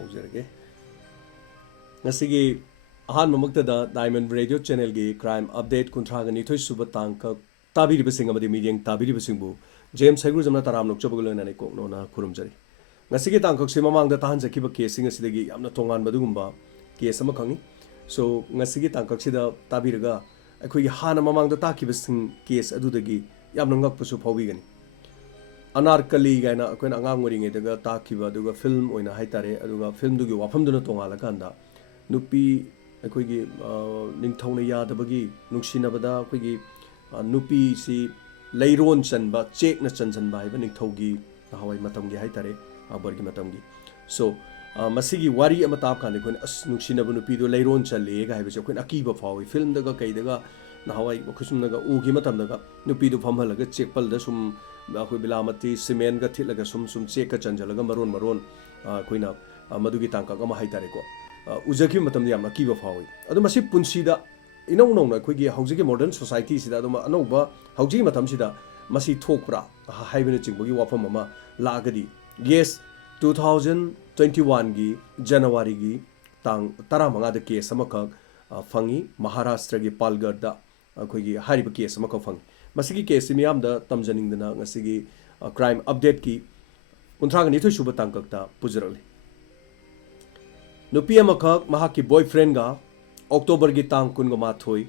hojrage ngasigi ahan mamakta Diamond Radio channel gi crime update kunthraga ni thoi suba tangka tabiri basing amadi meeting tabiri basingbu James Hagru jamna taram nok chobaglo na ko no na khurumjari ngasigi tangkok si mamang da tahan jakiba case singa sidagi yamna tongan badugumba case ama khangi so ngasigi tangkok sida tabiraga akhoi hana mamang da takiba sing case adudagi yamna ngak pusu phawigani Anarkali gaina akoina angang oringe daga takiba aduga film oina haitare aduga film dugi wafam duna tongala kanda nupi akoigi ningthawna yadabagi nungsinabada akoigi nupi si leiron chanba check na chanjanba haiba ningthawgi hawai matamgi haitare abargi matamgi so masigi wari ama tap kan kon as nungsinaba nupi do leiron challe ga haiba se kon akiba fawi film daga kai daga na hawai khusum daga ugi matam daga nupi do famhalaga check pal da sum akhoi bilamati cement ga thilaga sum check ka chanjalaga maron koina madugi tangka ga ma haitare ko ujaki matam yam akiba fawi adu masi punsida inau nau na akhoi gi hauji modern society sida adu anauba hauji matam sida masi thokpra haibene chingbogi wafam ama lagadi yes 2021 gi January gi tang taramanga da case amaka fangi Maharashtra gi Palghar da akhoi gi hariba case amaka fangi masigi case miyam da tamjaning dana ngasigi crime update ki kunthraga ni thoi suba tangkakta pujrali nupi amaka mahaki boyfriend ga October gi tang kun ga mathoi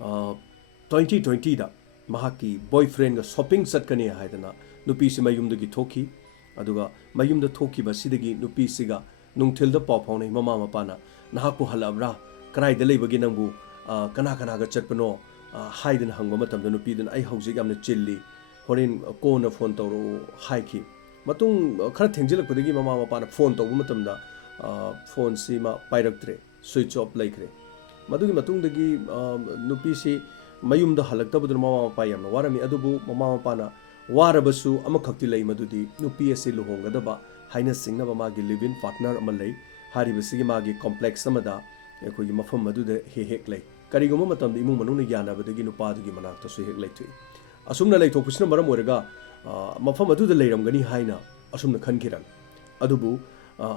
2020 da mahaki boyfriend ga shopping satkani haidana nupi si mayum da gi thoki aduga mayum da thoki ba sidagi nupi siga nungthil da paw phone mama mapana nahaku halabra kanai da leibagi nangbu kana ga chatpano haidana hangba matam da nupi dan ai hauji gamna chilli horin kona phone tawro haiki matung khara thengjilak padagi mama mapana phone tawbu matam da phone si ma pairaktre switch off laikre madugi matung dagi nupi si mayum da halaktabudun mama mapa yamna warami adubu mama mapana warabasu amakhakti lei madudi nupi ase luhongadaba haina singnaba magi live in partner ama lei haribasigi magi complex amada ekhogi mafam maduda hek lei kariguma matam imung manung yanabadagi nupa dugi manakta su hek lei thui asumna lei thokpusna maram oraga mafam maduda leiramgani haina asumna khankiran adubu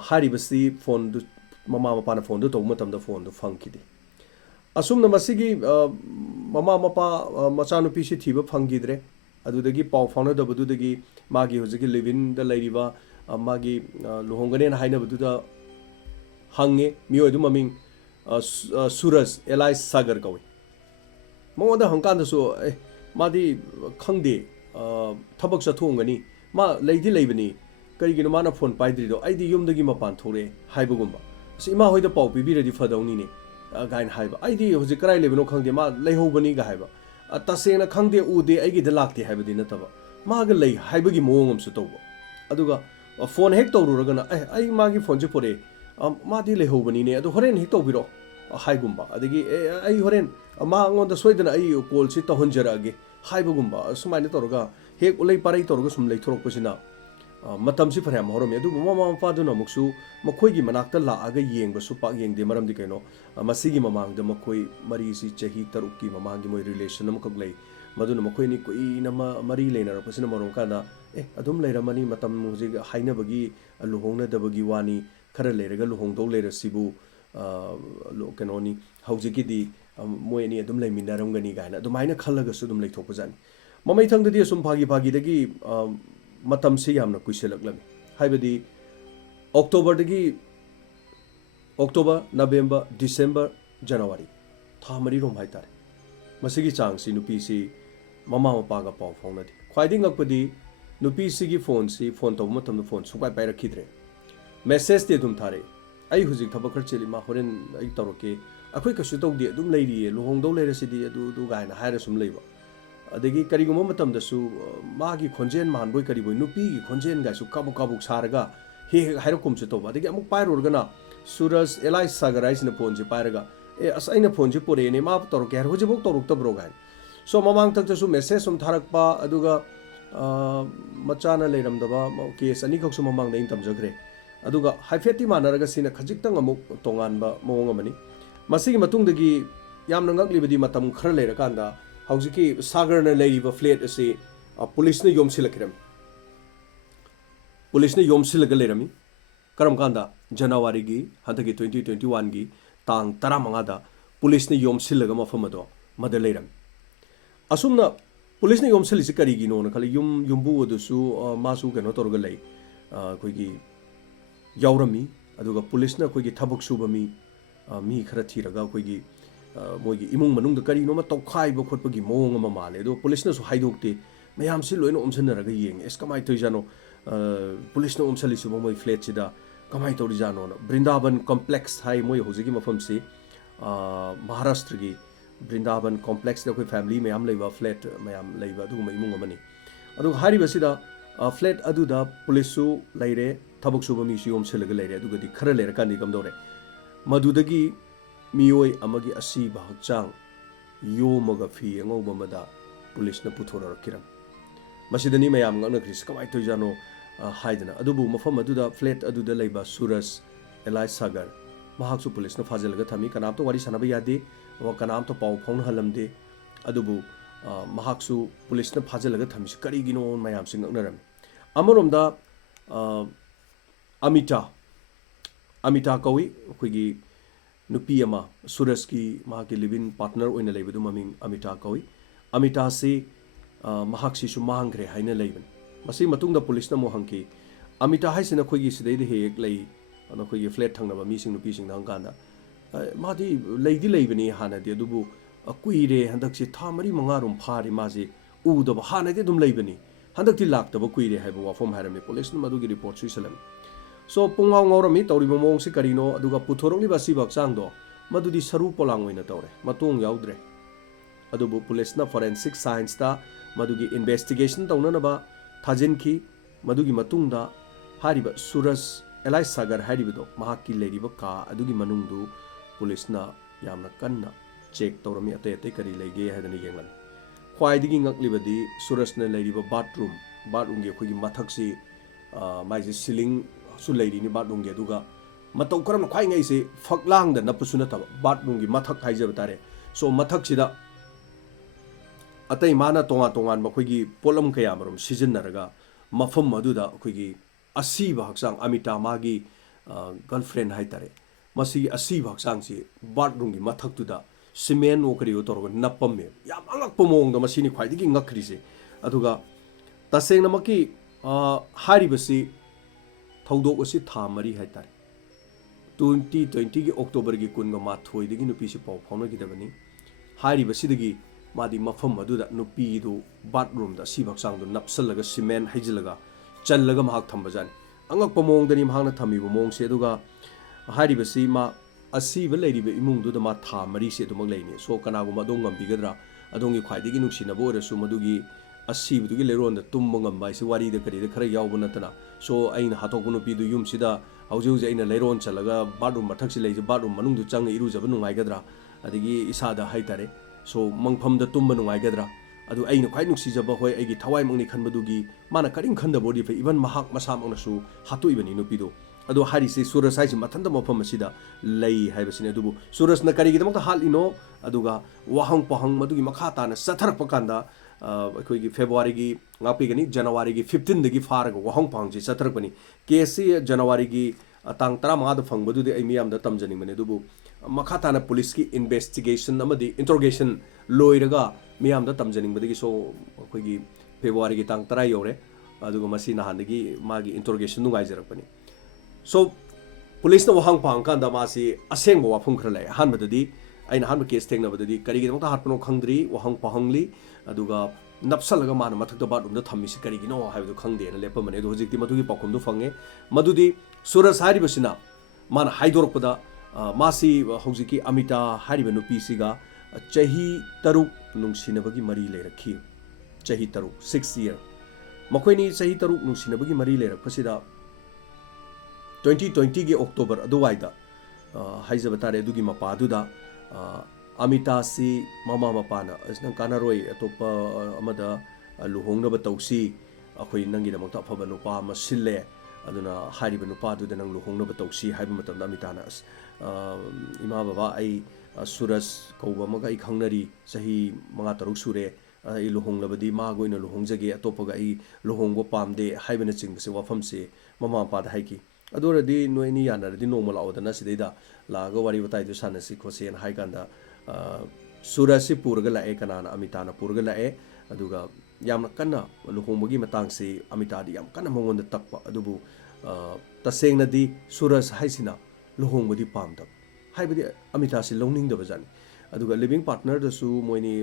haribasi phone du mama mapa na phone du to matam da phone du phangkidi asumna masigi mama mapa macha nupi si thiba phangidre adudagi paw fauna da badudagi magi hojiki living da lairiba magi luhongane na haina baduda hange miyo du maming Suraj Eli Sagar kawi mongoda hangkan da so madi khangde thabak sa thongani ma leidi leibani karigino mana phone paidri do aidi yumdagi mapan thore haibagumba sima hoida paw pibiradi fadawni ne gain haiba aidi hojik karai lebino khangde ma leihobani ga haiba tasena khangde ude aigi da lakti haibadi nataba maga lei haibagi moongam su tawba aduga phone hek tawruragana ai magi phone je pore madi leihobani ne adu horen hek tawbiro haigumba adigi ai horen ma ngonda soidana ai call si tahonjarage haibagumba sumaina tawraga hek ulai parai tawraga sum lei thorokpasina matam si phara mahorome adu mama mapa duna muksu makhoi gi manakta la aga yengba su pak yengde maram di kaino masigi mamang da makhoi mari si chahi taruk ki mamang gi moi relation am kak lei maduna makhoi ni koi na mari leina ro pasina marom kana adum leiramani matam muji haina bagi luhongna da bagi wani khara leiraga luhong do leira sibu lo kanoni hauji gi di moi ni adum leiminaram gani gaina adumaina khallaga su dum leithok pajani mamai thang da di sum phagi dagi matam se yamna kuiselaklam haibadi October November December January thamari rom haitare masigi chang si nupi si mama mapa ga paw phonadi khwaiding akpadi nupi si gi phone to matam phone sukai pai rakhidre message te dum thare ai hujik thabak khar cheli ma horen ai toroke akhoi kasu tawdi dum leiri lohong do leira sidi du gaina haira sum leiba adagi kariguma matam da su magi khonjen manboi kariboi nupi gi khonjen ga su kabu saraga he hairokum se toba adagi amuk pairorgana Suraj Eli Sagar is na phone je pairaga asaina phone je pore ne ma tor ke hoje bok toruk tabro ga so mamang tak su message sum tharakpa aduga machana leiram daba case ani khok su mamang da intam jagre aduga haifeti manaraga sina khajiktang amuk tongan ba mong amani masigi matung dagi yamna ngakli badi matam khara leira kanda hauji Sagar na leiriba flat ase police na yomsilakram police na yomsilaga lerami ꯀꯔꯝ ꯀꯥꯟꯗ ꯖꯅꯋꯥꯔꯤꯒꯤ ꯍꯟꯗꯛꯀꯤ 2021ꯒꯤ ꯇꯥꯡ 15ꯗ ꯄꯨꯂꯤꯁꯅ ꯌꯣꯝꯁꯤꯜꯂꯒ ꯃꯐꯝ ꯑꯗꯣ ꯃꯗ ꯂꯩꯔꯝꯃꯤ ꯑꯁꯨꯝꯅ ꯄꯨꯂꯤꯁꯅ ꯌꯣꯝꯁꯤꯜꯂꯤꯁꯤ ꯀꯔꯤꯒꯤꯅꯣꯅ ꯈꯜꯂꯤ ꯌꯨꯝꯕꯨ ꯑꯗꯨꯁꯨ ꯃꯥꯁꯨ ꯀꯩꯅꯣ ꯇꯧꯔꯒ ꯂꯩ ꯑꯩꯈꯣꯏꯒꯤ ꯌꯥꯎꯔꯝꯃꯤ ꯑꯗꯨꯒ ꯄꯨꯂꯤꯁꯅ ꯑꯩꯈꯣꯏꯒꯤ ꯊꯕꯛ ꯁꯨꯕ ꯃꯤ ꯈꯔ ꯊꯤꯔꯒ ꯑꯩꯈꯣꯏꯒꯤ ꯃꯣꯏꯒꯤ ꯏꯃꯨꯡ ꯃꯅꯨꯡꯗ ꯀꯔꯤꯅꯣꯃ ꯇꯧꯈꯥꯏꯕ ꯈꯣꯠꯄꯒꯤ ꯃꯑꯣꯡ ꯑꯃ ꯃꯥꯜꯂꯦ ꯑꯗꯣ ꯄꯨꯂꯤꯁꯅꯁꯨ ꯍꯥꯏꯗꯣꯛꯇꯦ ꯃꯌꯥꯝꯁꯤ ꯂꯣꯏꯅ ꯑꯣꯝꯁꯤꯟꯅꯔꯒ ꯌꯦꯡꯉꯦ ꯑꯦꯁ ꯀꯃꯥꯏꯅ ꯇꯧꯔꯤꯖꯥꯠꯅꯣ ꯄꯨꯂꯤꯁꯅ ꯑꯣꯝꯁꯤꯜꯂꯤꯁꯤꯕꯨ ꯃꯣꯏ ꯐ꯭ꯂꯦꯠꯁꯤꯗ ꯀꯃꯥꯏꯅ ꯇꯧꯔꯤꯖꯥꯠꯅꯣꯅ ꯕ꯭ꯔꯤꯟꯗꯥꯕꯟ ꯀꯣꯝꯄ꯭ꯂꯦꯛꯁ ꯍꯥꯏ ꯃꯣꯏ ꯍꯧꯖꯤꯛꯀꯤ ꯃꯐꯝꯁꯤ ꯃꯍꯥꯔꯥꯁꯇ꯭ꯔꯒꯤ ꯕ꯭ꯔꯤꯟꯗꯥꯕꯟ ꯀꯣꯝꯄ꯭ꯂꯦꯛꯁꯇ ꯑꯩꯈꯣꯏ ꯐꯦꯃꯤꯂꯤ ꯃꯌꯥꯝ ꯂꯩꯕ ꯐ꯭ꯂꯦꯠ ꯃꯌꯥꯝ ꯂꯩꯕ ꯑꯗꯨꯒꯨꯝꯕ ꯏꯃꯨꯡ ꯑꯃꯅꯤ ꯑꯗꯨꯒ ꯍꯥꯏꯔꯤꯕꯁꯤꯗ ꯐ꯭ꯂꯦꯠ ꯑꯗꯨꯗ ꯄꯨꯂꯤꯁꯁꯨ ꯂꯩꯔꯦ ꯊꯕꯛ ꯁꯨꯕ ꯃꯤꯁꯨ ꯌꯣꯝꯁꯤꯜꯂꯒ ꯂꯩꯔꯦ ꯑꯗꯨꯒꯗꯤ ꯈꯔ ꯂꯩꯔꯀꯥꯟꯗꯤ ꯀꯝꯗꯧꯔꯦ ꯃꯗꯨꯗꯒꯤ ꯃꯤꯑꯣꯏ ꯑꯃꯒꯤ ꯑꯁꯤꯕ ꯍꯛꯆꯥꯡ ꯌꯣꯝꯃꯒ ꯐꯤ ꯑꯉꯧꯕ ꯑꯃꯗ ꯄꯨꯂꯤꯁꯅ ꯄꯨꯊꯣꯔꯛꯈꯤꯔꯝꯃꯤ ꯃꯁꯤꯗꯅꯤ ꯃꯌꯥꯝ ꯉꯛꯅꯈ꯭ꯔꯤꯁꯤ ꯀꯃꯥꯏꯅ ꯇꯧꯔꯤꯖꯥꯠꯅꯣ ꯍꯥꯏꯗꯅ ꯑꯗꯨꯕꯨ ꯃꯐꯝ ꯑꯗꯨꯗ ꯐ꯭ꯂꯦꯠ ꯑꯗꯨꯗ ꯂꯩꯕ ꯁꯨꯔꯖ ꯑꯦꯂꯥꯏꯁ ꯁꯥꯒꯔ ꯃꯍꯥꯛꯁꯨ ꯄꯨꯂꯤꯁꯅ ꯐꯥꯖꯤꯜꯂꯒ ꯊꯝꯃꯤ ꯀꯅꯥꯝꯇ ꯋꯥꯔꯤ ꯁꯥꯟꯅꯕ ꯌꯥꯗꯦ ꯀꯅꯥꯝꯇ ꯄꯥꯎ ꯐꯥꯎꯅꯍꯜꯂꯝꯗꯦ ꯑꯗꯨꯕꯨ ꯃꯍꯥꯛꯁꯨ ꯄꯨꯂꯤꯁꯅ ꯐꯥꯖꯤꯜꯂꯒ ꯊꯝꯃꯤꯁꯤ ꯀꯔꯤꯒꯤꯅꯣ ꯃꯌꯥꯝꯁꯤ ꯉꯛꯅꯔꯝꯃꯤ ꯑꯃꯔꯣꯝꯗ ꯑꯃꯤꯇꯥ ꯀꯧꯏ ꯑꯩꯈꯣꯏꯒꯤ ꯅꯨꯄꯤ ꯑꯃ ꯁꯨꯔꯖꯀꯤ ꯃꯍꯥꯛꯀꯤ ꯂꯤꯚꯤꯟ ꯄꯥꯔꯠꯅꯔ ꯑꯣꯏꯅ ꯂꯩꯕꯗꯨ ꯃꯃꯤꯡ ꯑꯃꯤꯇꯥ ꯀꯧꯏ ꯑꯃꯤꯇꯥꯁꯤ ꯃꯍꯥꯛꯁꯤꯁꯨ ꯃꯥꯡꯈ꯭ꯔꯦ ꯍꯥꯏꯅ ꯂꯩꯕꯅꯤ ꯃꯁꯤ ꯃꯇꯨꯡꯗ ꯄꯨꯂꯤꯁꯅ ꯑꯃꯨꯛ ꯍꯪꯈꯤ ꯑꯃꯤꯇꯥ ꯍꯥꯏꯁꯤꯅ ꯑꯩꯈꯣꯏꯒꯤ ꯁꯤꯗꯩꯗ ꯍꯦꯛ ꯂꯩ ꯑꯩꯈꯣꯏꯒꯤ ꯐ꯭ꯂꯦꯠ ꯊꯪꯅꯕ ꯃꯤꯁꯤꯡ ꯅꯨꯄꯤꯁꯤꯡꯗ ꯍꯪꯀꯥꯟꯗ ꯃꯥꯗꯤ ꯂꯩꯗꯤ ꯂꯩꯕꯅꯤ ꯍꯥꯟꯅꯗꯤ ꯑꯗꯨꯕꯨ ꯀꯨꯏꯔꯦ ꯍꯟꯗꯛꯁꯤ ꯊꯥ 4-5 ꯐꯥꯔꯤ ꯃꯥꯁꯤ ꯎꯗꯕ ꯍꯥꯟꯅꯗꯤ ꯑꯗꯨꯝ ꯂꯩꯕꯅꯤ ꯍꯟꯗꯛꯇꯤ ꯂꯥꯛꯇꯕ ꯀꯨꯏꯔꯦ ꯍꯥꯏꯕ ꯋꯥꯐꯝ ꯍꯥꯏꯔꯝꯃꯤ ꯄꯨꯂꯤꯁꯅ ꯃꯗꯨꯒꯤ ꯔꯤꯄꯣꯔꯠꯁꯨ ꯏꯁꯜꯂꯝꯃꯤ ꯁꯣ ꯄꯨꯡꯉꯥꯎ ꯉꯥꯎꯔꯝꯃꯤ ꯇꯧꯔꯤꯕ ꯃꯑꯣꯡꯁꯤ ꯀꯔꯤꯅꯣ ꯑꯗꯨꯒ ꯄꯨꯊꯣꯔꯛꯂꯤꯕ ꯑꯁꯤꯕ ꯍꯛꯆꯥꯡꯗꯣ ꯃꯗꯨꯗꯤ ꯁꯔꯨ ꯄꯣꯂꯥꯡ ꯑꯣꯏꯅ ꯇꯧꯔꯦ ꯃꯇꯣꯡ ꯌꯥꯎꯗ꯭ꯔꯦ ꯑꯗꯨꯕꯨ ꯄꯨꯂꯤꯁꯅ ꯐꯣꯔꯦꯟꯁꯤꯛ ꯁꯥꯏꯟꯁꯇ ꯃꯗꯨꯒꯤ ꯏꯟꯚꯦꯁꯇꯤꯒꯦꯁꯟ ꯇꯧꯅꯅꯕ ꯊꯥꯖꯤꯟꯈꯤ ꯃꯗꯨꯒꯤ ꯃꯇꯨꯡꯗ ꯍꯥꯏꯔꯤꯕ ꯁꯨꯔꯖ ꯑꯦꯂꯥꯏꯁ ꯁꯥꯒꯔ ꯍꯥꯏꯔꯤꯕꯗꯣ ꯃꯍꯥꯛꯀꯤ ꯂꯩꯔꯤꯕ ꯀꯥ ꯑꯗꯨꯒꯤ ꯃꯅꯨꯡꯗꯨ ꯄꯨꯂꯤꯁꯅ ꯌꯥꯝꯅ ꯀꯟꯅ ꯆꯦꯛ ꯇꯧꯔꯝꯃꯤ ꯑꯇꯩ ꯑꯇꯩ ꯀꯔꯤ ꯂꯩꯒꯦ ꯍꯥꯏꯗꯅ ꯌꯦꯡꯂꯝꯃꯤ ꯈ꯭ꯋꯥꯏꯗꯒꯤ ꯉꯛꯂꯤꯕꯗꯤ ꯁꯨꯔꯖꯅ ꯂꯩꯔꯤꯕ ꯕꯥꯠꯔꯨꯝꯒꯤ ꯑꯩꯈꯣꯏꯒꯤ ꯃꯊꯛꯁꯤ ꯃꯥꯏꯁꯤ ꯁꯤꯂꯤꯡꯁꯨ ꯂꯩꯔꯤꯅꯤ ꯕꯥꯠꯔꯨꯝꯒꯤ ꯑꯗꯨꯒ ꯃꯇꯧ ꯀꯔꯝꯅ ꯈ꯭ꯋꯥꯏ ꯉꯛꯏꯁꯤ ꯐꯛꯂꯥꯡꯗ ꯅꯞꯄꯁꯨ ꯅꯠꯇꯕ ꯕꯥꯠꯔꯨꯝꯒꯤ ꯃꯊꯛ ꯍꯥꯏꯖꯕ ꯇꯥꯔꯦ ꯁꯣ ꯃꯊꯛꯁꯤꯗ ꯑꯇꯩ ꯃꯥꯅ ꯇꯣꯉꯥꯟ ꯇꯣꯉꯥꯟꯕ ꯑꯩꯈꯣꯏꯒꯤ ꯄꯣꯠꯂꯝ ꯀꯌꯥꯃꯔꯨꯝ ꯁꯤꯖꯤꯟꯅꯔꯒ ꯃꯐꯝ ꯑꯗꯨꯗ ꯑꯩꯈꯣꯏꯒꯤ ꯑꯁꯤꯕ ꯍꯛꯆꯥꯡ ꯑꯃꯤꯇꯥ ꯃꯥꯒꯤ ꯒꯔꯜꯐ꯭ꯔꯦꯟ ꯍꯥꯏꯇꯥꯔꯦ ꯃꯁꯤꯒꯤ ꯑꯁꯤꯕ ꯍꯛꯆꯥꯡꯁꯤ ꯕꯥꯠꯔꯨꯝꯒꯤ ꯃꯊꯛꯇꯨꯗ ꯁꯤꯃꯦꯟ ꯑꯣ ꯀꯔꯤꯑꯣ ꯇꯧꯔꯒ ꯅꯞꯄꯝꯃꯦ ꯌꯥꯝ ꯑꯉꯛꯄ ꯃꯑꯣꯡꯗ ꯃꯁꯤꯅꯤ ꯈ꯭ꯋꯥꯏꯗꯒꯤ ꯉꯛꯈ꯭ꯔꯤꯁꯦ ꯑꯗꯨꯒ ꯇꯁꯦꯡꯅꯃꯛꯀꯤ ꯍꯥꯏꯔꯤꯕꯁꯤ ꯊꯧꯗꯣꯛ ꯑꯁꯤ ꯊꯥ 4 ꯍꯥꯏꯇꯥꯔꯦ 2020ꯒꯤ ꯑꯣꯛꯇꯣꯕꯔꯒꯤ 12ꯗꯒꯤ ꯅꯨꯄꯤꯁꯤ ꯄꯥꯎ ꯐꯥꯎꯅꯈꯤꯗꯕꯅꯤ ꯍꯥꯏꯔꯤꯕꯁꯤꯗꯒꯤ ꯃꯥꯗꯤ ꯃꯐꯝ ꯑꯗꯨꯗ ꯅꯨꯄꯤꯗꯨ ꯕꯥꯠꯔꯨꯝꯗ ꯑꯁꯤꯕ ꯍꯛꯆꯥꯡꯗꯨ ꯅꯞꯁꯜꯂꯒ ꯁꯤꯃꯦꯟ ꯍꯩꯖꯤꯜꯂꯒ ꯆꯜꯂꯒ ꯃꯍꯥꯛ ꯊꯝꯕꯖꯥꯠꯅꯤ ꯑꯉꯛꯄ ꯃꯑꯣꯡꯗꯅꯤ ꯃꯍꯥꯛꯅ ꯊꯝꯃꯤꯕ ꯃꯑꯣꯡꯁꯦ ꯑꯗꯨꯒ ꯍꯥꯏꯔꯤꯕꯁꯤ ꯃꯥ ꯑꯁꯤꯕ ꯂꯩꯔꯤꯕ ꯏꯃꯨꯡꯗꯨꯗ ꯃꯥ ꯊꯥ 4ꯁꯤ ꯑꯗꯨꯃꯛ ꯂꯩꯅꯤ ꯁꯣ ꯀꯅꯥꯒꯨꯝꯕ ꯑꯗꯣꯝ ꯉꯝꯕꯤꯒꯗ꯭ꯔꯥ ꯑꯗꯣꯝꯒꯤ ꯈ꯭ꯋꯥꯏꯗꯒꯤ ꯅꯨꯡꯁꯤꯅꯕ ꯑꯣꯏꯔꯁꯨ ꯃꯗꯨꯒꯤ ꯑꯁꯤꯕꯗꯨꯒꯤ ꯂꯩꯔꯣꯟꯗ ꯇꯨꯝꯕ ꯉꯝꯕ ꯍꯥꯏꯁꯤ ꯋꯥꯔꯤꯗ ꯀꯔꯤꯗ ꯈꯔ ꯌꯥꯎꯕ ꯅꯠꯇꯅ ꯁꯣ ꯑꯩꯅ ꯍꯥꯠꯇꯣꯛꯄ ꯅꯨꯄꯤꯗꯨ ꯌꯨꯝꯁꯤꯗ ꯍꯧꯖꯤꯛ ꯑꯩꯅ ꯂꯩꯔꯣꯟ ꯆꯜꯂꯒ ꯕꯥꯠꯔꯨꯝ ꯃꯊꯛꯁꯤ ꯂꯩꯖ ꯕꯥꯠꯔꯨꯝ ꯃꯅꯨꯡꯗꯨ ꯆꯪꯉ ꯏꯔꯨꯖꯕ ꯅꯨꯡꯉꯥꯏꯒꯗ꯭ꯔꯥ ꯑꯗꯒꯤ ꯏꯁꯥꯗ ꯍꯥꯏꯇꯥꯔꯦ ꯁꯣ ꯃꯪꯐꯝꯗ ꯇꯨꯝꯕ ꯅꯨꯡꯉꯥꯏꯒꯗ꯭ꯔꯥ ꯑꯗꯨ ꯑꯩꯅ ꯈ꯭ꯋꯥꯏ ꯅꯨꯡꯁꯤꯖꯕ ꯍꯣꯏ ꯑꯩꯒꯤ ꯊꯋꯥꯏꯃꯛꯅꯤ ꯈꯟꯕꯗꯨꯒꯤ ꯃꯥꯅ ꯀꯔꯤꯝ ꯈꯟꯗꯕ ꯑꯣꯏꯔꯗꯤ ꯐꯩ ꯏꯚꯟ ꯃꯍꯥꯛ ꯃꯁꯥꯃꯛꯅꯁꯨ ꯍꯥꯠꯇꯣꯛꯏꯕꯅꯤ ꯅꯨꯄꯤꯗꯣ ꯑꯗꯣ ꯍꯥꯏꯔꯤꯁꯤ ꯁꯨꯔꯖ ꯍꯥꯏꯁꯤ ꯃꯊꯟꯇ ꯃꯐꯝ ꯑꯁꯤꯗ ꯂꯩ ꯍꯥꯏꯕꯁꯤꯅꯤ ꯑꯗꯨꯕꯨ ꯁꯨꯔꯖꯅ ꯀꯔꯤꯒꯤꯗꯃꯛꯇ ꯍꯥꯠꯂꯤꯅꯣ ꯑꯗꯨꯒ ꯋꯥꯍꯪ ꯄꯥꯎꯍꯪ ꯃꯗꯨꯒꯤ ꯃꯈꯥ ꯇꯥꯅ ꯆꯠꯊꯔꯛꯄ ꯀꯥꯟꯗ ꯑꯩꯈꯣꯏꯒꯤ ꯐꯦꯕꯋꯥꯔꯤꯒꯤ ꯉꯥꯛꯄꯤꯒꯅꯤ ꯖꯅꯋꯥꯔꯤꯒꯤ 15ꯗꯒꯤ ꯐꯥꯔꯒ ꯋꯥꯍꯪ ꯄꯥꯎꯍꯪꯁꯤ ꯆꯠꯊꯔꯛꯄꯅꯤ ꯀꯦꯁꯁꯤ ꯖꯅꯋꯥꯔꯤꯒꯤ ꯇꯥꯡ 15ꯗ ꯐꯪꯕꯗꯨꯗꯤ ꯑꯩ ꯃꯤꯌꯥꯝꯗ ꯇꯝꯖꯅꯤꯡꯕꯅꯤ ꯑꯗꯨꯕꯨ ꯃꯈꯥ ꯇꯥꯅ ꯄꯨꯂꯤꯁꯀꯤ ꯏꯟꯚꯦꯁꯇꯤꯒꯦꯁꯟ ꯑꯃꯗꯤ ꯏꯟꯇ꯭ꯔꯣꯒꯦꯁꯟ ꯂꯣꯏꯔꯒ ꯃꯤꯌꯥꯝꯗ ꯇꯝꯖꯅꯤꯡꯕꯗꯒꯤ ꯁꯣ ꯑꯩꯈꯣꯏꯒꯤ ꯐꯦꯕꯋꯥꯔꯤꯒꯤ ꯇꯥꯡ 10 ꯌꯧꯔꯦ ꯑꯗꯨꯒ ꯃꯁꯤ ꯅꯍꯥꯟꯗꯒꯤ ꯃꯥꯒꯤ ꯏꯟꯇ꯭ꯔꯣꯒꯦꯁꯟ ꯅꯨꯡꯉꯥꯏꯖꯔꯛꯄꯅꯤ ꯁꯣ ꯄꯨꯂꯤꯁꯅ ꯋꯥꯍꯪ ꯄꯥꯡꯀꯥꯟꯗ ꯃꯥꯁꯤ ꯑꯁꯦꯡꯕ ꯋꯥꯐꯝ ꯈꯔ ꯂꯩ ꯑꯍꯥꯟꯕꯗꯗꯤ ꯑꯩꯅ ꯑꯍꯥꯟꯕ ꯀꯦꯁ ꯊꯦꯡꯅꯕꯗꯗꯤ ꯀꯔꯤꯒꯤꯗꯃꯛꯇ ꯍꯥꯠꯄꯅꯣ ꯈꯪꯗ꯭ꯔꯤ ꯋꯥꯍꯪ ꯄꯥꯎꯍꯪꯂꯤ ꯑꯗꯨꯒ ꯅꯞꯁꯜꯂꯒ ꯃꯥꯅ ꯃꯊꯛꯇ ꯕꯥꯠꯔꯨꯝꯗ ꯊꯝꯃꯤꯁꯤ ꯀꯔꯤꯒꯤꯅꯣ ꯍꯥꯏꯕꯗꯨ ꯈꯪꯗꯦꯅ ꯂꯦꯞꯄꯝꯕꯅꯤ ꯑꯗꯣ ꯍꯧꯖꯤꯛꯇꯤ ꯃꯗꯨꯒꯤ ꯄꯥꯎꯈꯨꯝꯗꯨ ꯐꯪꯉꯦ ꯃꯗꯨꯗꯤ ꯁꯨꯔꯖ ꯍꯥꯏꯔꯤꯕꯁꯤꯅ ꯃꯥꯅ ꯍꯥꯏꯗꯣꯔꯛꯄꯗ ꯃꯥꯁꯤ ꯍꯧꯖꯤꯛꯀꯤ ꯑꯃꯤꯇꯥ ꯍꯥꯏꯔꯤꯕ ꯅꯨꯄꯤꯁꯤꯒ ꯆꯍꯤ 3 ꯅꯨꯡꯁꯤꯅꯕꯒꯤ ꯃꯔꯤ ꯂꯩꯔꯛꯈꯤ ꯆꯍꯤ 3 6 year ꯃꯈꯣꯏꯅꯤ ꯆꯍꯤ 3 ꯅꯨꯡꯁꯤꯅꯕꯒꯤ ꯃꯔꯤ ꯂꯩꯔꯛꯄꯁꯤꯗ 2020ꯒꯤ ꯑꯣꯛꯇꯣꯕꯔ ꯑꯗꯨꯋꯥꯏꯗ ꯍꯥꯏꯖꯕ ꯇꯥꯔꯦ ꯑꯗꯨꯒꯤ ꯃꯄꯥꯗꯨꯗ ꯑꯃꯤꯇꯥꯁꯤ ꯃꯃꯥ ꯃꯄꯥꯅ ꯅꯪ ꯀꯥꯟꯅꯔꯣꯏ ꯑꯇꯣꯞꯄ ꯑꯃꯗ ꯂꯨꯍꯣꯡꯅꯕ ꯇꯧꯁꯤ ꯑꯩꯈꯣꯏ ꯅꯪꯒꯤꯗꯃꯛꯇ ꯑꯐꯕ ꯅꯨꯄꯥ ꯑꯃ ꯁꯤꯜꯂꯦ ꯑꯗꯨꯅ ꯍꯥꯏꯔꯤꯕ ꯅꯨꯄꯥꯗꯨꯗ ꯅꯪ ꯂꯨꯍꯣꯡꯅꯕ ꯇꯧꯁꯤ ꯍꯥꯏꯕ ꯃꯇꯝꯗ ꯑꯃꯤꯇꯥꯅ ꯏꯃꯥ ꯕꯕꯥ ꯑꯩ ꯁꯨꯔꯖ ꯀꯧꯕ ꯑꯃꯒ ꯑꯩ ꯈꯪꯅꯔꯤ ꯆꯍꯤ 5-6 ꯁꯨꯔꯦ ꯑꯩ ꯂꯨꯍꯣꯡꯂꯕꯗꯤ ꯃꯥꯒ ꯑꯣꯏꯅ ꯂꯨꯍꯣꯡꯖꯒꯦ ꯑꯇꯣꯞꯄꯒ ꯑꯩ ꯂꯨꯍꯣꯡꯕ ꯄꯥꯝꯗꯦ ꯍꯥꯏꯕꯅꯆꯤꯡꯕꯁꯦ ꯋꯥꯐꯝꯁꯦ ꯃꯃꯥ ꯃꯄꯥꯗ ꯍꯥꯏꯈꯤ ꯑꯗꯨꯔꯗꯤ ꯅꯣꯏ ꯑꯅꯤ ꯌꯥꯅꯔꯗꯤ ꯅꯣꯡꯃ ꯂꯥꯛꯑꯣꯗꯅ ꯁꯤꯗꯩꯗ ꯂꯥꯛꯑꯒ ꯋꯥꯔꯤ ꯋꯥꯇꯥꯏꯗꯨ ꯁꯥꯟꯅꯁꯤ ꯈꯣꯠꯁꯤꯅ ꯍꯥꯏ ꯀꯥꯟꯗ ꯁꯨꯔꯖꯁꯤ ꯄꯨꯔꯒ ꯂꯥꯛꯑꯦ, ꯀꯅꯥꯅ ꯑꯃꯤꯇꯥꯅ ꯄꯨꯔꯒ ꯂꯥꯛꯑꯦ, ꯑꯗꯨꯒ ꯌꯥꯝꯅ ꯀꯟꯅ ꯂꯨꯍꯣꯡꯕꯒꯤ ꯃꯇꯥꯡꯁꯤ ꯑꯃꯤꯇꯥꯗꯤ ꯌꯥꯝ ꯀꯟꯅ ꯃꯉꯣꯟꯗ ꯇꯛꯄ, ꯑꯗꯨꯕꯨ ꯇꯁꯦꯡꯅꯗꯤ ꯁꯨꯔꯖ ꯍꯥꯏꯁꯤꯅ ꯂꯨꯍꯣꯡꯕꯗꯤ ꯄꯥꯝꯗꯕ, ꯍꯥꯏꯕꯗꯤ ꯑꯃꯤꯇꯥꯁꯤ ꯂꯧꯅꯤꯡꯗꯕꯖꯥꯠꯅꯤ꯫ ꯑꯗꯨꯒ ꯂꯤꯕꯤꯡ ꯄꯥꯔꯠꯅꯔꯗꯁꯨ ꯃꯣꯏꯅꯤ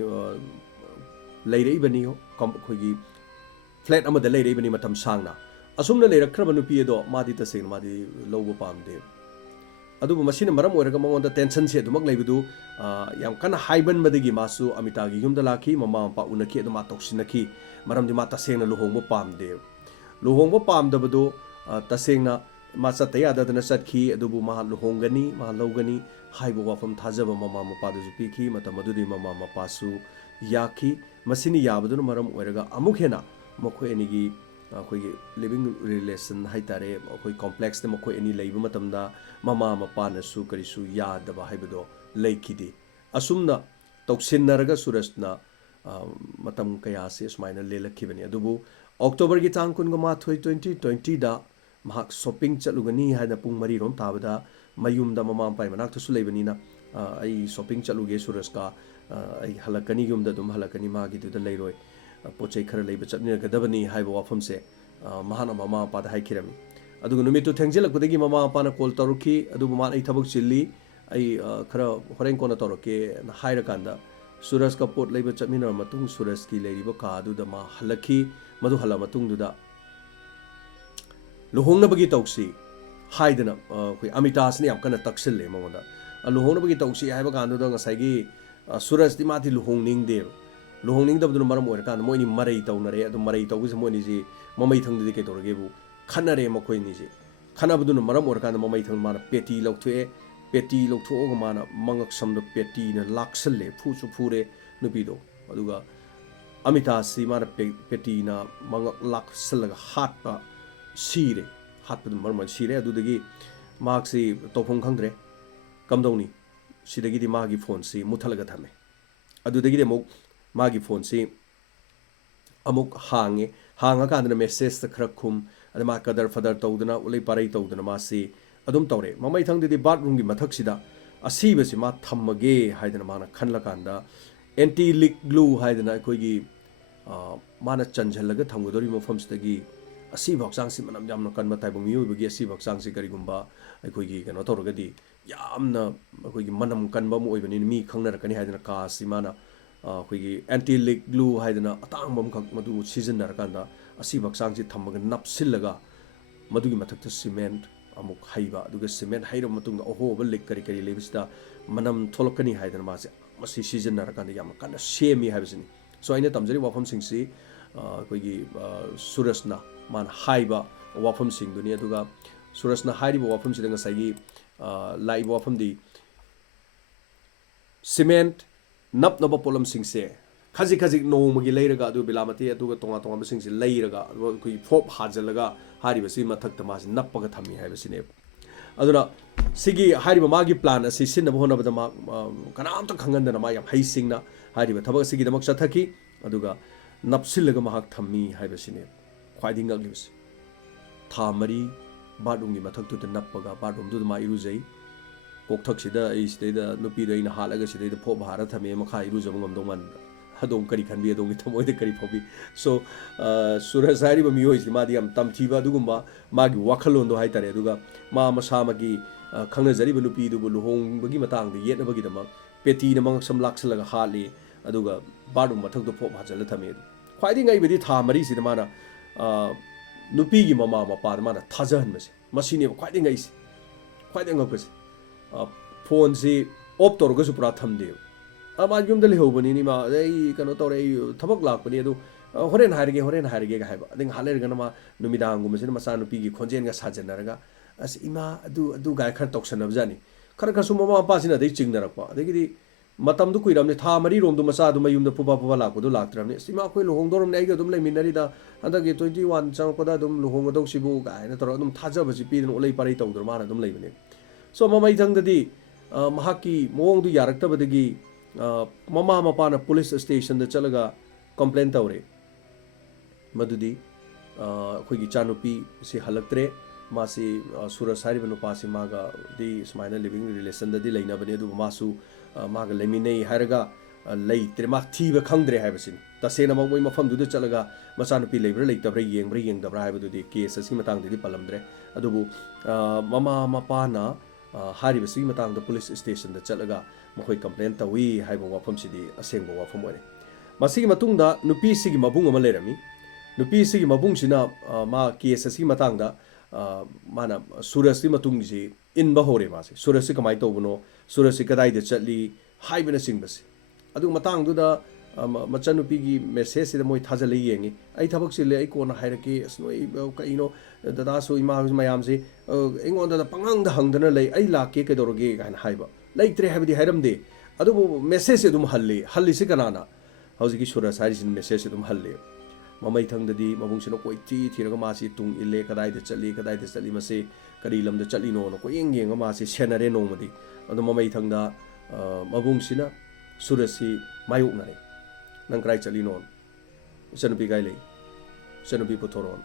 ꯂꯩꯔꯛꯏꯕꯅꯤ, ꯑꯩꯈꯣꯏꯒꯤ ꯐ꯭ꯂꯦꯠ ꯑꯃꯗ ꯂꯩꯔꯛꯏꯕꯅꯤ ꯃꯇꯝ ꯁꯥꯡꯅ꯫ ꯑꯁꯨꯝꯅ ꯂꯩꯔꯛꯈ꯭ꯔꯕ ꯅꯨꯄꯤ ꯑꯗꯣ ꯃꯥꯗꯤ ꯇꯁꯦꯡꯅ ꯃꯥꯗꯤ ꯂꯧꯕ ꯄꯥꯝꯗꯦ꯫ ꯑꯗꯨꯕꯨ ꯃꯁꯤꯅ ꯃꯔꯝ ꯑꯣꯏꯔꯒ ꯃꯉꯣꯟꯗ ꯇꯦꯟꯁꯟꯁꯦ ꯑꯗꯨꯃꯛ ꯂꯩꯕꯗꯨ ꯌꯥꯝ ꯀꯟꯅ ꯍꯥꯏꯕꯟꯕꯗꯒꯤ ꯃꯥꯁꯨ ꯑꯃꯤꯇꯥꯒꯤ ꯌꯨꯝꯗ ꯂꯥꯛꯈꯤ, ꯃꯃꯥ ꯃꯄꯥ ꯎꯅꯈꯤ, ꯑꯗꯨ ꯃꯥ ꯇꯧꯁꯤꯟꯅꯈꯤ, ꯃꯔꯝꯗꯤ ꯃꯥ ꯇꯁꯦꯡꯅ ꯂꯨꯍꯣꯡꯕ ꯄꯥꯝꯗꯦ꯫ ꯂꯨꯍꯣꯡꯕ ꯄꯥꯝꯗꯕꯗꯣ ꯇꯁꯦꯡꯅ ꯃꯥ ꯆꯠꯇ ꯌꯥꯗꯗꯅ ꯆꯠꯈꯤ, ꯑꯗꯨꯕꯨ ꯃꯥ ꯂꯨꯍꯣꯡꯒꯅꯤ, ꯃꯥ ꯂꯧꯒꯅꯤ ꯍꯥꯏꯕ ꯋꯥꯐꯝ ꯊꯥꯖꯕ ꯃꯃꯥ ꯃꯄꯥꯗꯨꯁꯨ ꯄꯤꯈꯤ꯫ ꯃꯇꯝ ꯑꯗꯨꯗꯤ ꯃꯃꯥ ꯃꯄꯥꯁꯨ ꯌꯥꯈꯤ꯫ ꯃꯁꯤꯅ ꯌꯥꯕꯗꯨꯅ ꯃꯔꯝ ꯑꯣꯏꯔꯒ ꯑꯃꯨꯛ ꯍꯦꯟꯅ ꯃꯈꯣꯏ ꯑꯅꯤꯒꯤ ꯑꯩꯈꯣꯏꯒꯤ ꯂꯤꯕꯤꯡ ꯔꯤꯂꯦꯁꯟ ꯍꯥꯏꯇꯥꯔꯦ, ꯑꯩꯈꯣꯏ ꯀꯣꯝꯄ꯭ꯂꯦꯛꯁꯇ ꯃꯈꯣꯏ ꯑꯅꯤ ꯂꯩꯕ ꯃꯇꯝꯗ ꯃꯃꯥ ꯃꯄꯥꯅꯁꯨ ꯀꯔꯤꯁꯨ ꯌꯥꯗꯕ ꯍꯥꯏꯕꯗꯣ ꯂꯩꯈꯤꯗꯦ꯫ ꯑꯁꯨꯝꯅ ꯇꯧꯁꯤꯟꯅꯔꯒ ꯁꯨꯔꯖꯅ ꯃꯇꯝ ꯀꯌꯥꯁꯦ ꯁꯨꯃꯥꯏꯅ ꯂꯦꯜꯂꯛꯈꯤꯕꯅꯤ꯫ ꯑꯗꯨꯕꯨ ꯑꯣꯛꯇꯣꯕꯔꯒꯤ ꯇꯥꯡ 22, 2020ꯗ ꯃꯍꯥꯛ ꯁꯣꯞꯄꯤꯡ ꯆꯠꯂꯨꯒꯅꯤ ꯍꯥꯏꯅ ꯄꯨꯡ 4 ꯇꯥꯕꯗ ꯃꯌꯨꯝꯗ ꯃꯃꯥ ꯃꯄꯥꯒꯤ ꯃꯅꯥꯛꯇꯁꯨ ꯂꯩꯕꯅꯤꯅ ꯑꯩ ꯁꯣꯞꯄꯤꯡ ꯆꯠꯂꯨꯒꯦ ꯁꯨꯔꯖꯀ, ꯑꯩ ꯍꯜꯂꯛꯀꯅꯤ, ꯌꯨꯝꯗ ꯑꯗꯨꯝ ꯍꯜꯂꯛꯀꯅꯤ, ꯃꯥꯒꯤꯗꯨꯗ ꯂꯩꯔꯣꯏ, ꯄꯣꯠ ꯆꯩ ꯈꯔ ꯂꯩꯕ ꯆꯠꯃꯤꯟꯅꯒꯗꯕꯅꯤ ꯍꯥꯏꯕ ꯋꯥꯐꯝꯁꯦ ꯃꯍꯥꯛꯅ ꯃꯃꯥ ꯃꯄꯥꯗ ꯍꯥꯏꯈꯤꯔꯝꯃꯤ꯫ ꯑꯗꯨꯒ ꯅꯨꯃꯤꯠꯇꯨ ꯊꯦꯡꯖꯤꯜꯂꯛꯄꯗꯒꯤ ꯃꯃꯥ ꯃꯄꯥꯅ ꯀꯣꯜ ꯇꯧꯔꯛꯈꯤ, ꯑꯗꯨꯕꯨ ꯃꯥꯅ ꯑꯩ ꯊꯕꯛ ꯆꯤꯜꯂꯤ, ꯑꯩ ꯈꯔ ꯍꯣꯔꯦꯟ ꯀꯣꯟꯅ ꯇꯧꯔꯛꯀꯦꯅ ꯍꯥꯏꯔꯀꯥꯟꯗ ꯁꯨꯔꯖꯀ ꯄꯣꯠ ꯂꯩꯕ ꯆꯠꯃꯤꯟꯅꯔꯕ ꯃꯇꯨꯡ ꯁꯨꯔꯖꯀꯤ ꯂꯩꯔꯤꯕ ꯀꯥ ꯑꯗꯨꯗ ꯃꯥ ꯍꯜꯂꯛꯈꯤ꯫ ꯃꯗꯨ ꯍꯜꯂꯛꯑ ꯃꯇꯨꯡꯗꯨꯗ ꯂꯨꯍꯣꯡꯅꯕꯒꯤ ꯇꯧꯁꯤ ꯍꯥꯏꯗꯅ ꯑꯩꯈꯣꯏ ꯑꯃꯤꯇꯥꯁꯤꯅ ꯌꯥꯝ ꯀꯟꯅ ꯇꯛꯁꯤꯜꯂꯦ ꯃꯉꯣꯟꯗ꯫ ꯂꯨꯍꯣꯡꯅꯕꯒꯤ ꯇꯧꯁꯤ ꯍꯥꯏꯕ ꯀꯥꯟꯗꯨꯗ ꯉꯁꯥꯏꯒꯤ ꯁꯨꯔꯖꯇꯤ ꯃꯥꯗꯤ ꯂꯨꯍꯣꯡꯅꯤꯡꯗꯦꯕ꯫ ꯂꯨꯍꯣꯡꯅꯤꯡꯗꯕꯗꯨꯅ ꯃꯔꯝ ꯑꯣꯏꯔꯀꯥꯟꯗ ꯃꯣꯏꯅꯤ ꯃꯔꯩ ꯇꯧꯅꯔꯦ꯫ ꯑꯗꯨ ꯃꯔꯩ ꯇꯧꯕꯁꯤ ꯃꯣꯏꯅꯤꯁꯤ ꯃꯃꯩꯊꯪꯗꯗꯤ ꯀꯩꯗꯧꯔꯒꯦꯕꯨ ꯈꯠꯅꯔꯦ ꯃꯈꯣꯏꯅꯤꯁꯤ꯫ ꯈꯠꯅꯕꯗꯨꯅ ꯃꯔꯝ ꯑꯣꯏꯔꯀꯥꯟꯗ ꯃꯃꯩꯊꯪꯗ ꯃꯥꯅ ꯄꯦꯇꯤ ꯂꯧꯊꯣꯛꯑꯦ꯫ ꯄꯦꯇꯤ ꯂꯧꯊꯣꯛꯑꯒ ꯃꯥꯅ ꯃꯉꯛ ꯁꯝꯗ ꯄꯦꯇꯤꯅ ꯂꯥꯛꯁꯜꯂꯦ, ꯐꯨꯁꯨ ꯐꯨꯔꯦ ꯅꯨꯄꯤꯗꯣ꯫ ꯑꯗꯨꯒ ꯑꯃꯤꯇꯥꯁꯤ ꯃꯥꯅ ꯄꯦꯇꯤꯅ ꯃꯉꯛ ꯂꯥꯛꯁꯜꯂꯒ ꯍꯥꯠꯄ, ꯁꯤꯔꯦ꯫ ꯍꯥꯠꯄꯗꯨꯅ ꯃꯔꯝ ꯑꯣꯏꯔꯒ ꯁꯤꯔꯦ꯫ ꯑꯗꯨꯗꯒꯤ ꯃꯍꯥꯛꯁꯤ ꯇꯧꯐꯝ ꯈꯪꯗ꯭ꯔꯦ, ꯀꯝꯗꯧꯅꯤ, ꯁꯤꯗꯒꯤꯗꯤ ꯃꯥꯒꯤ ꯐꯣꯟꯁꯤ ꯃꯨꯠꯊꯠꯂꯒ ꯊꯝꯃꯦ꯫ ꯑꯗꯨꯗꯒꯤꯗꯤ ꯑꯃꯨꯛ ꯃꯥꯒꯤ ꯐꯣꯟꯁꯤ ꯑꯃꯨꯛ ꯍꯥꯡꯉꯦ꯫ ꯍꯥꯡꯉꯀꯥꯟꯗꯅ ꯃꯦꯁꯦꯖꯇ ꯈꯔ ꯈꯨꯝ, ꯑꯗ ꯃꯥ ꯀꯗꯔ ꯐꯗꯔ ꯇꯧꯗꯅ ꯎꯂꯩ ꯄꯥꯔꯩ ꯇꯧꯗꯅ ꯃꯥꯁꯤ ꯑꯗꯨꯝ ꯇꯧꯔꯦ꯫ ꯃꯃꯩꯊꯪꯗꯗꯤ ꯕꯥꯠꯔꯨꯝꯒꯤ ꯃꯊꯛꯁꯤꯗ ꯑꯁꯤꯕꯁꯤ ꯃꯥ ꯊꯝꯃꯒꯦ ꯍꯥꯏꯗꯅ ꯃꯥꯅ ꯈꯜꯂꯀꯥꯟꯗ ꯑꯦꯟꯇꯤ ꯂꯤꯛ ꯒ꯭ꯂꯨ ꯍꯥꯏꯗꯅ ꯑꯩꯈꯣꯏꯒꯤ ꯃꯥꯅ ꯆꯟꯁꯤꯜꯂꯒ ꯊꯝꯒꯗꯧꯔꯤꯕ ꯃꯐꯝꯁꯤꯗꯒꯤ ꯑꯁꯤꯕ ꯍꯛꯆꯥꯡꯁꯤ ꯃꯅꯝ ꯌꯥꯝꯅ ꯀꯟꯕ ꯇꯥꯏꯕꯪ ꯃꯤꯑꯣꯏꯕꯒꯤ ꯑꯁꯤꯕ ꯍꯛꯆꯥꯡꯁꯤ ꯀꯔꯤꯒꯨꯝꯕ ꯑꯩꯈꯣꯏꯒꯤ ꯀꯩꯅꯣ ꯇꯧꯔꯒꯗꯤ ꯌꯥꯝꯅ ꯑꯩꯈꯣꯏꯒꯤ ꯃꯅꯝ ꯀꯟꯕ ꯑꯃ ꯑꯣꯏꯕꯅꯤꯅ ꯃꯤ ꯈꯪꯅꯔꯛꯀꯅꯤ ꯍꯥꯏꯗꯅ ꯀꯥꯁꯤ ꯃꯥꯅ ꯑꯩꯈꯣꯏꯒꯤ ꯑꯦꯟꯇꯤ ꯂꯤꯛ ꯒ꯭ꯂꯨ ꯍꯥꯏꯗꯅ ꯑꯇꯥꯡꯕ ꯑꯃꯈꯛ ꯃꯗꯨ ꯁꯤꯖꯤꯟꯅꯔꯀꯥꯟꯗ ꯑꯁꯤꯕ ꯍꯛꯆꯥꯡꯁꯤ ꯊꯝꯃꯒ ꯅꯞꯁꯤꯜꯂꯒ ꯃꯗꯨꯒꯤ ꯃꯊꯛꯇ ꯁꯤꯃꯦꯟꯠ ꯑꯃꯨꯛ ꯍꯩꯕ, ꯑꯗꯨꯒ ꯁꯤꯃꯦꯟꯠ ꯍꯩꯔꯕ ꯃꯇꯨꯡꯗ ꯑꯍꯣꯕ ꯂꯤꯛ ꯀꯔꯤ ꯀꯔꯤ ꯂꯩꯕꯁꯤꯗ ꯃꯅꯝ ꯊꯣꯛꯂꯛꯀꯅꯤ ꯍꯥꯏꯗꯅ ꯃꯥꯁꯦ ꯃꯁꯤ ꯁꯤꯖꯤꯟꯅꯔꯀꯥꯟꯗ ꯌꯥꯝꯅ ꯀꯟꯅ ꯁꯦꯝꯃꯤ ꯍꯥꯏꯕꯁꯤꯅꯤ꯫ ꯁꯣ ꯑꯩꯅ ꯇꯝꯖꯔꯤꯕ ꯋꯥꯐꯝꯁꯤꯡꯁꯤ ꯑꯩꯈꯣꯏꯒꯤ ꯁꯨꯔꯖꯅ ꯃꯥꯅ ꯍꯥꯏꯕ ꯋꯥꯐꯝꯁꯤꯡꯗꯨꯅꯤ꯫ ꯑꯗꯨꯒ ꯁꯨꯔꯖꯅ ꯍꯥꯏꯔꯤꯕ ꯋꯥꯐꯝꯁꯤꯗ ꯉꯁꯥꯏꯒꯤ ꯂꯥꯛꯏꯕ ꯋꯥꯐꯝꯗꯤ ꯁꯤꯃꯦꯟꯠ ꯅꯞꯅꯕ ꯄꯣꯠꯂꯝꯁꯤꯡꯁꯦ ꯈꯖꯤꯛ ꯈꯖꯤꯛ ꯅꯣꯡꯃꯒꯤ ꯂꯩꯔꯒ, ꯑꯗꯨꯒ ꯕꯤꯂꯥꯃꯇꯤ, ꯑꯗꯨꯒ ꯇꯣꯉꯥꯟ ꯇꯣꯉꯥꯟꯕꯁꯤꯡꯁꯦ ꯂꯩꯔꯒ, ꯑꯗꯨꯒ ꯑꯩꯈꯣꯏꯒꯤ ꯐꯣꯞ ꯍꯥꯖꯜꯂꯒ ꯍꯥꯏꯔꯤꯕꯁꯤ ꯃꯊꯛꯇ ꯃꯥꯁꯤ ꯅꯞꯄꯒ ꯊꯝꯃꯤ ꯍꯥꯏꯕꯁꯤꯅꯦꯕ꯫ ꯑꯗꯨꯅ ꯁꯤꯒꯤ ꯍꯥꯏꯔꯤꯕ ꯃꯥꯒꯤ ꯄ꯭ꯂꯥꯟ ꯑꯁꯤ ꯁꯤꯟꯅꯕ ꯍꯣꯠꯅꯕꯗ ꯃꯥ ꯀꯅꯥꯝꯇ ꯈꯪꯍꯟꯗꯅ ꯃꯥ ꯌꯥꯝ ꯍꯩꯁꯤꯡꯅ ꯍꯥꯏꯔꯤꯕ ꯊꯕꯛ ꯑꯁꯤꯒꯤꯗꯃꯛ ꯆꯠꯊꯈꯤ, ꯑꯗꯨꯒ ꯅꯞꯁꯤꯜꯂꯒ ꯃꯍꯥꯛ ꯊꯝꯃꯤ ꯍꯥꯏꯕꯁꯤꯅꯦ ꯈ꯭ꯋꯥꯏꯗꯒꯤ ꯉꯛꯂꯤꯕꯁꯤ꯫ ꯊꯥ 4 ꯕꯥꯠꯔꯨꯝꯒꯤ ꯃꯊꯛꯇꯨꯗ ꯅꯞꯄꯒ ꯕꯥꯠꯔꯨꯝꯗꯨꯗ ꯃꯥ ꯏꯔꯨꯖꯩ꯫ ꯀꯣꯛꯊꯛꯁꯤꯗ ꯑꯩ ꯁꯤꯗꯩꯗ ꯅꯨꯄꯤꯗꯣ ꯑꯩꯅ ꯍꯥꯠꯂꯒ ꯁꯤꯗꯩꯗ ꯐꯣꯞ ꯍꯥꯔ ꯊꯝꯃꯦ, ꯃꯈꯥ ꯏꯔꯨꯖꯕ ꯉꯝꯗꯧ ꯃꯥꯟꯕ꯭ꯔꯥ? ꯑꯗꯣꯝ ꯀꯔꯤ ꯈꯟꯕꯤ, ꯑꯗꯣꯝꯒꯤ ꯊꯃꯣꯏꯗ ꯀꯔꯤ ꯐꯥꯎꯕꯤ? ꯁꯣ ꯁꯨꯔꯖ ꯍꯥꯏꯔꯤꯕ ꯃꯤꯑꯣꯏꯁꯤ ꯃꯥꯗꯤ ꯌꯥꯝ ꯇꯝꯊꯤꯕ ꯑꯗꯨꯒꯨꯝꯕ ꯃꯥꯒꯤ ꯋꯥꯈꯜꯂꯣꯟꯗꯣ ꯍꯥꯏꯇꯥꯔꯦ꯫ ꯑꯗꯨꯒ ꯃꯥ ꯃꯁꯥꯃꯛꯀꯤ ꯈꯪꯅꯖꯔꯤꯕ ꯅꯨꯄꯤꯗꯨꯕꯨ ꯂꯨꯍꯣꯡꯕꯒꯤ ꯃꯇꯥꯡꯗ ꯌꯦꯠꯅꯕꯒꯤꯗꯃꯛ ꯄꯦꯇꯤꯅ ꯃꯉꯛ ꯁꯝ ꯂꯥꯛꯁꯜꯂꯒ ꯍꯥꯠꯂꯤ, ꯑꯗꯨꯒ ꯕꯥꯠꯔꯨꯝ ꯃꯊꯛꯇ ꯐꯣꯞ ꯍꯥꯖꯜꯂ ꯊꯝꯃꯤ꯫ ꯈ꯭ꯋꯥꯏꯗꯒꯤ ꯉꯛꯏꯕꯗꯤ ꯊꯥ 4ꯁꯤꯗ ꯃꯥꯅ ꯅꯨꯄꯤꯒꯤ ꯃꯃꯥ ꯃꯄꯥꯗ ꯃꯥꯅ ꯊꯥꯖꯍꯟꯕꯁꯦ, ꯃꯁꯤꯅꯦꯕ ꯈ꯭ꯋꯥꯏꯗꯒꯤ ꯉꯛꯏꯁꯦ, ꯈ꯭ꯋꯥꯏꯗꯒꯤ ꯉꯛꯄꯁꯦ꯫ ꯐꯣꯟꯁꯤ ꯑꯣꯐ ꯇꯧꯔꯒꯁꯨ ꯄꯨꯔꯥ ꯊꯝꯗꯦꯕ꯫ ꯃꯥ ꯌꯨꯝꯗ ꯂꯩꯍꯧꯕꯅꯤꯅꯤ, ꯃꯥ ꯑꯩ ꯀꯩꯅꯣ ꯇꯧꯔꯦ, ꯑꯩ ꯊꯕꯛ ꯂꯥꯛꯄꯅꯤ, ꯑꯗꯨ ꯍꯣꯔꯦꯟ ꯍꯥꯏꯔꯒꯦꯒ ꯍꯥꯏꯕ꯫ ꯑꯗꯩ ꯉꯥꯏꯍꯥꯛ ꯂꯩꯔꯒꯅ ꯃꯥ ꯅꯨꯃꯤꯗꯥꯡꯒꯨꯝꯕꯁꯤꯅ ꯃꯆꯥꯅꯨꯄꯤꯒꯤ ꯈꯣꯟꯖꯦꯜꯒ ꯁꯥꯖꯟꯅꯔꯒ ꯑꯁ ꯏꯃꯥ ꯑꯗꯨ ꯒꯥꯏ ꯈꯔ ꯇꯧꯁꯟꯅꯕꯖꯥꯠꯅꯤ꯫ ꯈꯔ ꯈꯔꯁꯨ ꯃꯃꯥ ꯃꯄꯥꯁꯤꯅ ꯑꯗꯩ ꯆꯤꯡꯅꯔꯛꯄ꯫ ꯑꯗꯒꯤꯗꯤ ꯃꯇꯝꯗꯨ ꯀꯨꯏꯔꯕꯅꯤ, ꯊꯥ 4 ꯔꯣꯝꯗꯣ ꯃꯆꯥꯗꯨ ꯃꯌꯨꯝꯗ ꯄꯨꯕ ꯂꯥꯛꯄꯗꯨ ꯂꯥꯛꯇ꯭ꯔꯕꯅꯤ꯫ ꯑꯁ ꯏꯃꯥ ꯑꯩꯈꯣꯏ ꯂꯨꯍꯣꯡꯗꯧꯔꯕꯅꯤ, ꯑꯩꯒ ꯑꯗꯨꯝ ꯂꯩꯃꯤꯟꯅꯔꯤꯗ, ꯍꯟꯗꯛꯀꯤ 21 ꯆꯪꯉꯛꯄꯗ ꯑꯗꯨꯝ ꯂꯨꯍꯣꯡꯒꯗꯧꯁꯤꯕꯨ ꯀꯥꯏꯅ ꯇꯧꯔꯒ ꯑꯗꯨꯝ ꯊꯥꯖꯕꯁꯤ ꯄꯤꯗꯅ ꯎꯠꯂꯩ ꯄꯥꯔꯩ ꯇꯧꯗꯅ ꯃꯥꯅ ꯑꯗꯨꯝ ꯂꯩꯕꯅꯦ꯫ ꯁꯣ ꯃꯃꯩꯊꯪꯗꯗꯤ ꯃꯍꯥꯛꯀꯤ ꯃꯑꯣꯡꯗꯨ ꯌꯥꯔꯛꯇꯕꯗꯒꯤ ꯃꯃꯥ ꯃꯄꯥꯅ ꯄꯨꯂꯤꯁ ꯁ꯭ꯇꯦꯁꯟꯗ ꯆꯠꯂꯒ ꯀꯝꯄ꯭ꯂꯦꯟ ꯇꯧꯔꯦ ꯃꯗꯨꯗꯤ ꯑꯩꯈꯣꯏꯒꯤ ꯏꯆꯥꯅꯨꯄꯤ ꯑꯁꯤ ꯍꯜꯂꯛꯇ꯭ꯔꯦ, मासी सूरज हारिब नुपासी मागा दी सुमाइना लिविंग रिलेशन ददी लेनाबने अदु मासु मागा लेमिनै हारगा लेत्रे मा थीब खंद्रे हाइबसिन तसेना मोय मफम दुदु चलगा मचानुपी लेब्रा लेतब्रा येंग्दब्रा हाइबदुदी केस असि मतंगदि पलमद्रे अदुबु ममा मपाना हारिबसि मतंगद पुलिस स्टेशन द चलगा मखोय कंप्लेन तवी हाइबो वफम सिदी असेंगबो वफम ओरे मसिगी मतुंगदा नुपी सिगी मबुंग अमा लेरमी नुपी सिगी मबुंग सिना मा केस असि मतंगदा माना सूरज मतुंगजी इनबा होरे मासे सूरज से कमाई तौबनो सूरज से कदाई चली हाइबना सिंगबसे अदु मतंगदुदा मचनुपीगी मेसेज से मोय थाजले येंगी आई थबक सिले आई कोना हाइरके असनोई कइनो दादासो इमा मयाम से एंगोंदा पंगांग हंगदना ले आई लाके केदोरगे गान हाइबा लेत्रे हाइबदी हाइरमदे अदुबो मेसेज से दुम हल्ली से कनाना हौजिकी सूरज हाइसिन मेसेज से दुम हल्ले ममई थंगददी मबुंगसिनो कोई थीरगा मासी तुंग इले कदाइदे चली मसे करी लमदे चलिनो नो कोई येंग मासी सेनरे नोमदी अदो ममई थंगदा मबुंगसिना सूरजसी मायुकनारे नंग क्राइ चलिनो सनुपी गाइले सनुपी पुथोरोन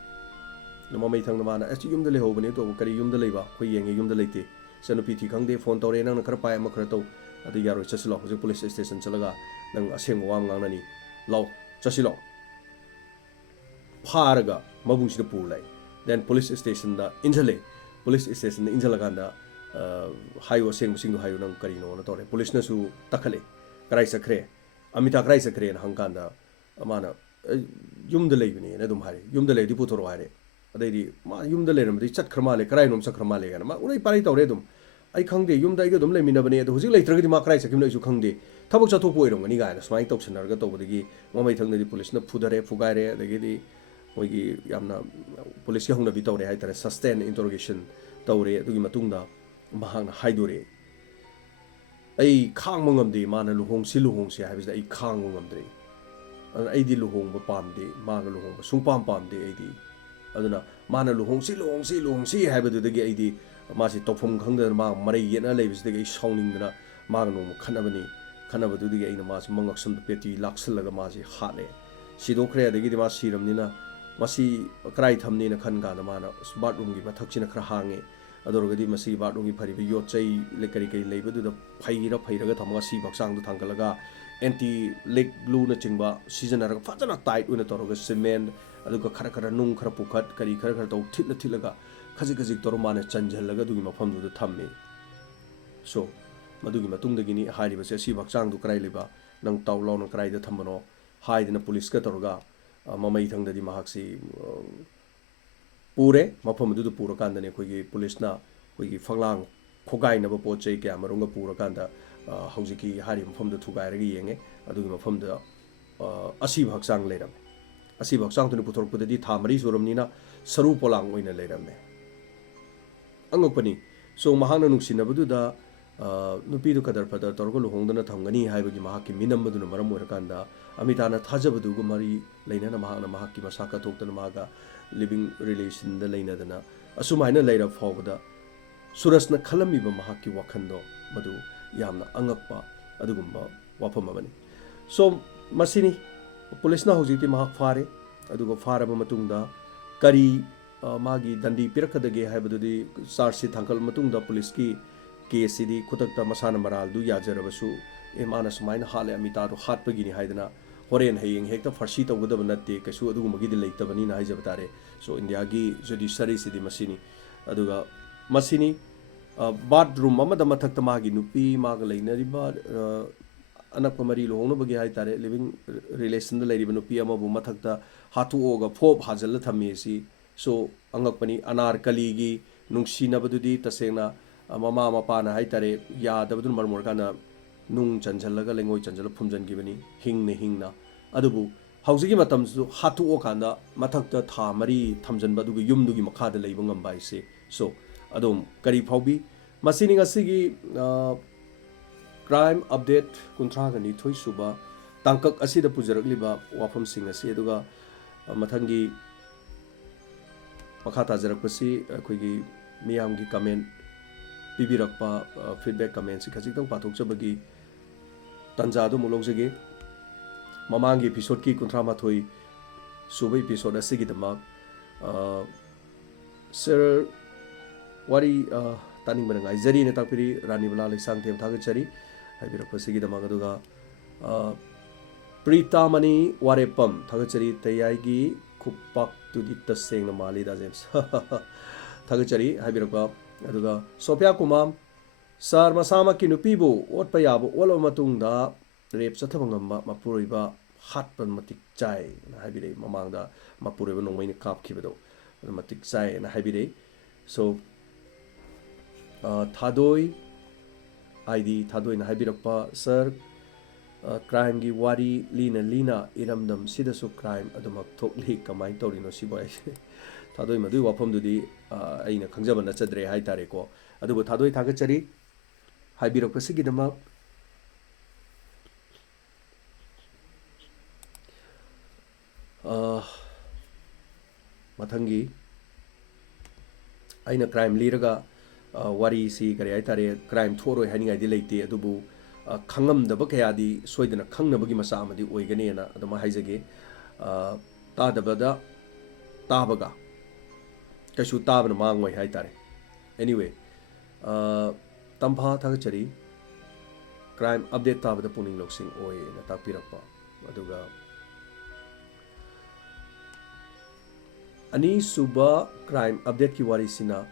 नो ममई थंगदा माना एस युमदे लेहोबने तो करी युमदे लेबा कोई येंगे युमदे लेते सनुपी थी खंगदे फोन तौरे नंग खर पाय म खर तौ अदो यारो चसिलो होजे पुलिस स्टेशन चलगा नंग असेंग वाम गांगनानी लाव चसिलो फारगा मबुंगसिद पुरलाई देन पुलिस स्टेशन दा इंजले पुलिस स्टेशन दा इंजलगांदा हाइयो सेंगसिंग हाइयो नंग करिनो न तोरे पुलिस नसु तखले कराई सखरे अमिता कराई सखरे न हंगांदा माना युमद लेबनी न दुम हारे युमद लेदि पुथोरो हारे अदैदि मा युमद लेरमदि चटखरमाले कराई नोम सखरमाले गन मा उनै पारै तौरे दुम आई खंगदे युमद आई दुम लेमिनबने अदो हुजिक लेत्रगदि मा कराई सखिम लैसु खंगदे थबक चथोपो ओइरमगनि गायना समाइ तौसनरगा तौबदगी ममै थंगदि पुलिसना फुदरे फुगाइरे अदगिदि मोगी यामना पुलिस के हंगना भी तौरे हाइतरे सस्टेन इंटरोगेशन तौरे अदुगी मतुंगदा महांगना हाइदोरे आई खांगमो ngamदे माना लुहोंगसे हाइबसदा आई खांगमो ngamद्रे आइदि लुहोंगबो पामदे मागा लुहोंगबो सुंपाम पामदे आइदि अदुना माना लुहोंगसे हाइबदुदगी आइदि मासे तौफम खंगदना मा मरै येना लेबिसदगी साउनिंगदना मागा नोम खनबनी खनबदुदगी आइना मासे मंगक्सम पेटी लाक्सलगा मासे हाले सिदोखरे अदगी मा सिरमनिना मसी कराई थमनी न खन गाना माना बाथरूम की मथक्सिन खरा हांगे अदोरगदी मसी बाथरूम की फरीबे योचै ले करी करी लेबदुदा फैरगा थमगा सी बक्सांग थांगलगा एंटी लेक ग्लू न चिंबा सीजनरगा फजना टाइट उन तोरगा सीमेंट अदुगा खरा खरा नुंग खरा पुखत करी खरा खरा तौ थिलगा खजिक खजिक तोर माने चंजलगा दुगी मफमदुदा थम्मे सो मदुगी मतुंगदगिनी हारिबसे सी बक्सांग दु कराई लेबा नंग ताउ लाउन कराई द थम्बनो हाइदना पुलिस का तोरगा ममई थंगददी महाक्सी पूरे मफम दुदु पूरा कांदने कोई पुलिसना कोई फंगलांग खोगाइनब पोचै क्या मरुंग पूरा कांदा हौजिकी हारि मफम दु थुगाइरगी येंगे अदुगी मफम द असी भक्सांग लेरम असी भक्सांग तुनि पुथोरपददी था मरी सुरमनिना सरू पोलांग ओइना लेरमे अंगपनी सो महांगना नुंसिनबदुदा नुपीदु कदर फदर तोरगो लुहोंगदना थंगनी हाइबगी महाकी मिनमबदुना मरम ओरकांदा अमिताना थाजबदुगु मरी लेना महांगना महाकी मसाका थोक्तना मागा लिविंग रिलेशन द लेनादना असुमाइना लेरा फावदा सूरजना खलमीबा महाकी वखंदो मदु यामना अंगक्पा अदुगुम्बा वाफम अमनी सो मसिनी पुलिसना होजिति महाक फारे अदुगो फारबा मतुंगदा करी मागी दंडी पिरकदगे हाइबदुदी चार्जशीट थांकल मतुंगदा पुलिस की केसidi खुतकता मसाना मरालदु याजरबसु एमाना सुमाइना हाले अमितादो हाटपगिनी हाइदना होरेन हेयिंग हेक्ता फर्सी तौगदब नत्ते कछु अदुगुमगिदि लेतबनी ना हाइजब तारे सो इंडिया की जुडिशरी सिदी मसिनी अदुगा मसिनी बाथरूम अमदा मथक्ता मागी नुपी मागा लेनरिबा अनक मरी लोहनबगी हाइ तारे लिविंग रिलेशन द लेरिबा नुपी अमबु मथक्ता हाथुओगा फोब हाजल थमेसी सो अंगकपनी अनारकलीगी नुंगसिनबदुदी तसेंगना ममा मपाना हाइ तारे यादबदुन मरमोरकाना नुंग चंजलगा लेंगोय चंजल फुमजनगिबनी हिंगना अदुबु हौजिगी मतमसु हाथुओ कांदा मथक्ता था मरी थमजनबा दुगु युमदुगी मखादा लेबा ngamba ise सो अदुम करी फाउबी मसिनी ngasiगी क्राइम अपडेट कुंथ्रागनी थोइसुबा तांकक असिदा पुजरकलिबा वाफम सिंग असी अदुगा मथंगी मखाता जरकपसी अखोइगी मियामगी कमेंट पिबिरकपा फीडबैक कमेंट से खजितंग पाथोकजबगी तंजादो मुलौजगे ममांगी एपिसोड की कुंथ्रा माथोई सुबह एपिसोड असिगिदमक sir wari taning bana ngai jari na takpiri Rani Bala Laisang Them Thagachari haibirapasigi damag aduga Pritamani Warepam Thagachari Tayagi Kupak tudi taseng na mali da James Thagachari haibirapa aduga Sophia Kumam Sar masama kinupibu ot payabu wala matungda rep sathabangamba mapuriba hatpan matik chai na haibire mamangda mapuriba nongmai ni kap khibado matik chai na haibire so thadoi ID thadoi na haibirapa sir crime gi wari lina iramdam sidasu crime adumak thokli kamai torino sibai thadoi madui wafam dudi aina khangjaba na chadre hai tare ko adubu thadoi thagachari haibirapasigi damak matangi aina crime liraga wari si kare ai tare crime thoroi haningai di leite adubu khangam daba kaya di soidana khangnabagi masa amadi oigane na aduma haijage ta dabada tabaga kasu tabana mangoi hai tare anyway tampha thagachari crime update tabada puning loksing oi na tapirakpa aduga ani suba crime update ki wari sina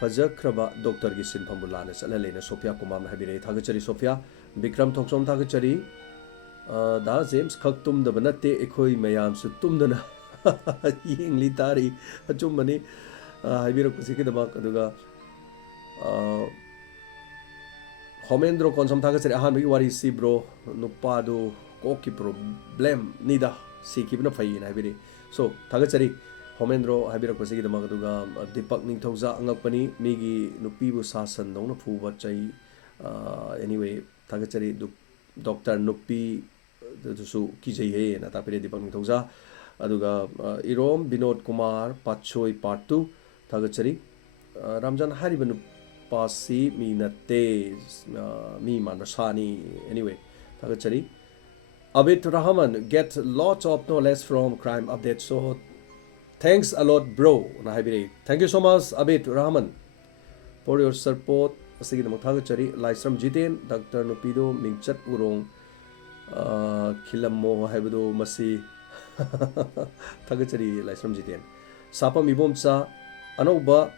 fajakraba doctor gi sin phambulana chalale Sophia Kumam habire thagachari Sophia Bikram Thoksom thagachari da James khaktum da banate ekhoi mayam su tumdana yingli tari achumani habire kusiki da bak aduga Homendro konsam thagachari ahan bi wari si bro nupadu koki problem nida sikibna faina habire so thagachari Homendro habirakpasigi damak aduga Deepak Ningthauja angakpani migi nupibu sasan dongna phuba chai anyway thagachari Dr. Nupi dusu kijai he na tapire Deepak Ningthauja aduga Irom Binod Kumar Pachoi part 2 thagachari Ramjan hariba nupasi mi natte mi manasani anyway thagachari Abid Rahman get lots of knowledge from crime updates so thanks a lot, bro. Thank you so much, Abid Rahman, for your support. Asigi na mathagachari Laisram Jiten, Dr. Nupido Mingchat Urong, Kilamo haibado masi thagachari Laisram Jiten. Sapa mibomcha anoba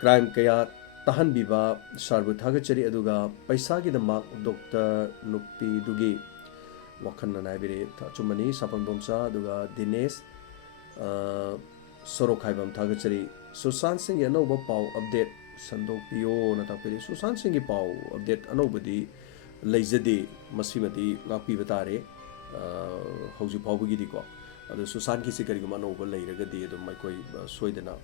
crime kaya tahan biba sarbu thagachari aduga paisa gi damak Dr. Nupidugi wakhan na haibire chumani sapa mibomcha aduga Dinesh Sorok haibam thagachari Sushant Singh anauba pau update sandokpiyo na takpiri Sushant Singh gi pau update anaubadi leijade masimadi ngakpi batare hauji pawbagi diko adu Sushant ki sikari guma anauba leiragadi adu maikoi soidana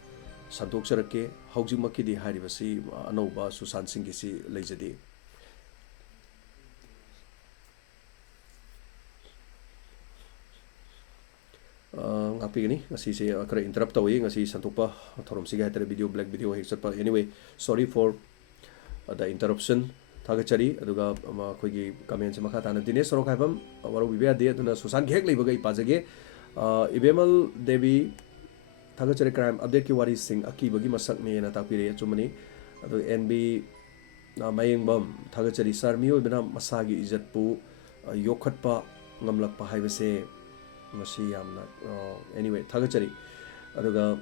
sandokcharake hauji makidi haribasi anauba Sushant Singh gi si leijade ngapi gani ngasi se kara interrupt tawi ngasi santupa thorom siga hetare video black video he satpa anyway sorry for the interruption thagachari aduga khoigi comments makha tana Dinesh Sorok haibam waru bibe de aduna Sushant hek leibaga ipajage Ibemal Devi thagachari crime update ki wari sing akibagi masak me na tapire chumani adu NB mayengbam thagachari sar miyo bina masagi ijat pu yokhatpa ngamlakpa haibase masi yamna anyway thagachari aduga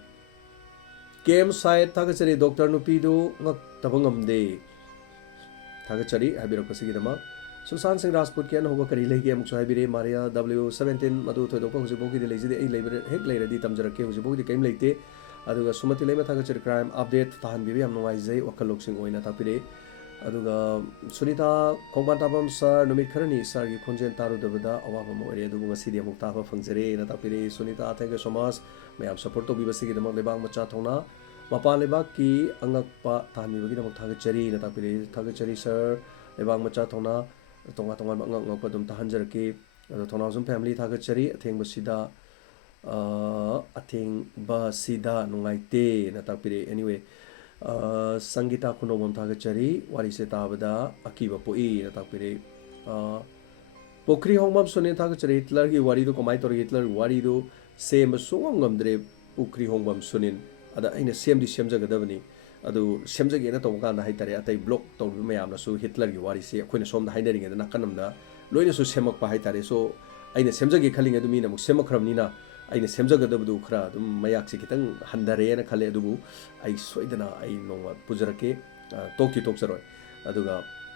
game side thagachari Dr. Nupido ngak tabangamde thagachari habirakasigi dama Sushant Singh Rajput ke anhoba kari legi amuk so habire Maria W17 madu thoidokpa hujibogi de leijide ei leibre hek leiradi tamjarake hujibogi de kaim leite aduga sumati leima thagachari crime update tahan bibi am nuwaijai wakaloksing oina tapire aduga Sunita Khongban Tabam sir numit kharani sir gi khonjen taru dabada awaba mo area du ngasi de amuk taba fangjare na tapire Sunita thank you so much mayam support to bibasi gi damak lebang macha thongna mapa lebak ki angakpa tahmi bagi damak thagachari na tapire thagachari sir lebang macha thongna tonga tonga ngak ngak dum tahanjarake adu thona zum family thagachari atheng basida atheng basida nungaite na tapire anyway Sangita Kunobam thagachari wari se tabada akiba poi na tapire Pokri Hongbam Sune thagachari Hitler gi wari do kamai tor Hitler wari do sem songam ngamdre Pokri Hongbam Sunin ada aina sem di sem jagadabani ꯑꯗꯨ ꯁꯦꯝꯖꯒꯦꯅ ꯇꯧꯕ ꯀꯥꯟꯗ ꯍꯥꯏꯇꯥꯔꯦ ꯑꯇꯩ block ꯇꯧꯔꯤꯕ ꯃꯌꯥꯝꯅꯁꯨ ꯍꯤꯠꯂꯔꯒꯤ ꯋꯥꯔꯤꯁꯦ ꯑꯩꯈꯣꯏꯅ ꯁꯣꯝꯗ ꯍꯥꯏꯅꯔꯤꯉꯩꯗ ꯅꯥꯀꯟ ꯑꯃꯗ ꯂꯣꯏꯅꯁꯨ ꯁꯦꯝꯃꯛꯄ ꯍꯥꯏꯇꯥꯔꯦ ꯁꯣ ꯑꯩꯅ ꯁꯦꯝꯖꯒꯦ ꯈꯜꯂꯤꯉꯩꯗ ꯃꯤꯅ ꯑꯃꯨꯛ ꯁꯦꯝꯃꯛꯈ꯭ꯔꯕꯅꯤꯅ ꯑꯩꯅ ꯁꯦꯝꯖꯒꯗꯕꯗꯨ ꯈꯔ ꯑꯗꯨꯝ ꯃꯌꯥꯛꯁꯦ ꯈꯤꯇꯪ ꯍꯟꯊꯔꯦꯅ ꯈꯜꯂꯦ ꯑꯗꯨꯕꯨ ꯑꯩ ꯁꯣꯏꯗꯅ ꯑꯩ ꯅꯣꯡꯃ ꯄꯨꯖꯔꯛꯀꯦ ꯇꯣꯛꯇꯤ ꯇꯣꯛꯆꯔꯣꯏ ꯑꯗꯨꯒ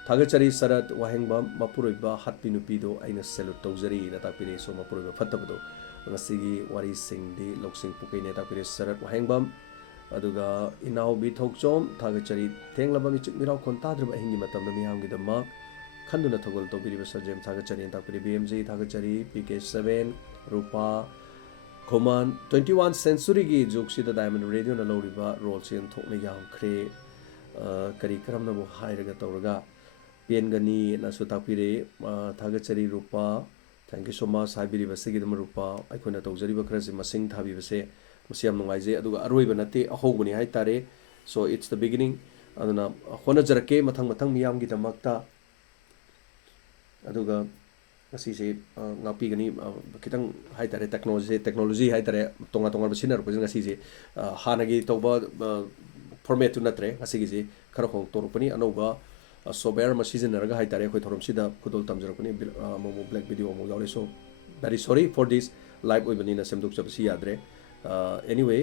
ꯊꯥꯒꯠꯆꯔꯤ ꯁꯔꯠ ꯋꯥꯍꯦꯡꯕꯝ ꯃꯄꯨꯔꯣꯏꯕ ꯍꯥꯠꯄꯤ ꯅꯨꯄꯤꯗꯣ ꯑꯩꯅ ꯁꯦꯂꯨꯠ ꯇꯧꯖꯔꯤꯅ ꯇꯥꯛꯄꯤꯔꯛꯏ ꯁꯣ ꯃꯄꯨꯔꯣꯏꯕ ꯐꯠꯇꯕꯗꯣ ꯉꯁꯤꯒꯤ ꯋꯥꯔꯤꯁꯤꯡꯗꯤ ꯂꯧꯁꯤꯡ ꯄꯨꯀꯩꯅꯦ ꯇꯥꯛꯄꯤꯔꯛꯏ ꯁꯔꯠ ꯋꯥꯍꯦꯡꯕꯝ ꯑꯗꯨꯒ ꯏꯅꯥꯎꯕꯤ ꯊꯣꯛꯆꯣꯝ ꯊꯥꯒꯠꯆꯔꯤ ꯊꯦꯡꯂꯕ ꯃꯤꯆꯤꯛ ꯃꯤꯔꯥꯎꯈꯣꯟ ꯇꯥꯗ꯭ꯔꯤꯕ ꯑꯍꯤꯡꯒꯤ ꯃꯇꯝꯗ ꯃꯤꯌꯥꯝꯒꯤꯗꯃꯛ ꯈꯟꯗꯨꯅ ꯊꯧꯒꯜ ꯇꯧꯕꯤꯔꯤꯕ ꯁꯔꯖꯦꯝ ꯊꯥꯒꯠꯆꯔꯤ ꯇꯥꯛꯄꯤꯔꯤ BMJ ꯊꯥꯒꯠꯆꯔꯤ PK7 ꯔꯨꯄꯥ ꯈꯣꯃꯥꯟ 21 ꯁꯦꯟꯆꯨꯔꯤꯒꯤ ꯖꯨꯒꯁꯤꯗ ꯗꯥꯏꯃꯟ ꯔꯦꯗꯤꯑꯣꯅ ꯂꯧꯔꯤꯕ ꯔꯣꯜꯁꯦ ꯊꯣꯛꯅ ꯌꯥꯝꯈ꯭ꯔꯦ ꯀꯔꯤ ꯀꯔꯝꯅꯕꯨ ꯍꯥꯏꯔꯒ ꯇꯧꯔꯒ ꯄꯦꯟꯒꯅꯤꯅꯁꯨ ꯇꯥꯛꯄꯤꯔꯛꯏ ꯊꯥꯒꯠꯆꯔꯤ ꯔꯨꯄꯥ ꯊꯦꯡꯛ ꯌꯨ ꯁꯣ ꯃꯆ ꯍꯥꯏꯕꯤꯔꯤꯕꯁꯤꯒꯤꯗꯃꯛ ꯔꯨꯄꯥ ꯑꯩꯈꯣꯏꯅ ꯇꯧꯖꯔꯤꯕ ꯈꯔꯁꯦ ꯃꯁꯤꯡ ꯊꯥꯕꯤꯕꯁꯦ ꯃꯁꯤ ꯌꯥꯝ ꯅꯨꯡꯉꯥꯏꯖꯩ ꯑꯗꯨꯒ ꯑꯔꯣꯏꯕ ꯅꯠꯇꯦ ꯑꯍꯧꯕꯅꯤ ꯍꯥꯏꯇꯥꯔꯦ ꯁꯣ ꯏꯠꯁ ꯗ ꯕꯤꯒꯤꯅꯤꯡ ꯑꯗꯨꯅ ꯍꯣꯠꯅꯖꯔꯛꯀꯦ ꯃꯊꯪ ꯃꯤꯌꯥꯝꯒꯤꯗꯃꯛꯇ ꯑꯗꯨꯒ ꯉꯁꯤꯁꯦ ꯉꯥꯛꯄꯤꯒꯅꯤ ꯈꯤꯇꯪ ꯍꯥꯏꯇꯥꯔꯦ ꯇꯦꯛꯅꯣꯂꯣꯖꯤ ꯍꯥꯏꯇꯥꯔꯦ ꯇꯣꯉꯥꯟ ꯇꯣꯉꯥꯟꯕ ꯁꯤꯖꯤꯟꯅꯔꯛꯄꯁꯤꯅ ꯉꯁꯤꯁꯦ ꯍꯥꯟꯅꯒꯤ ꯇꯧꯕ ꯐꯣꯔꯃꯦꯠꯇꯨ ꯅꯠꯇ꯭ꯔꯦ ꯉꯁꯤꯒꯤꯁꯤ ꯈꯔ ꯍꯣꯡꯇꯣꯔꯛꯄꯅꯤ ꯑꯅꯧꯕ ꯁꯣꯐꯋꯦꯌꯔ ꯑꯃ ꯁꯤꯖꯤꯟꯅꯔꯒ ꯍꯥꯏꯇꯥꯔꯦ ꯑꯩꯈꯣꯏ ꯊꯧꯔꯝꯁꯤꯗ ꯈꯨꯗꯣꯜ ꯇꯝꯖꯔꯛꯄꯅꯤ ꯑꯃꯨꯛ ꯕ꯭ꯂꯦꯛ ꯚꯤꯗꯤꯑꯣ ꯑꯃꯨꯛ ꯌꯥꯎꯔꯦ so very sorry for this live ꯑꯣꯏꯕꯅꯤꯅ ꯁꯦꯝꯗꯣꯛꯆꯕꯁꯤ ꯌꯥꯗ꯭ꯔꯦ ꯑꯦꯅꯤꯋꯦ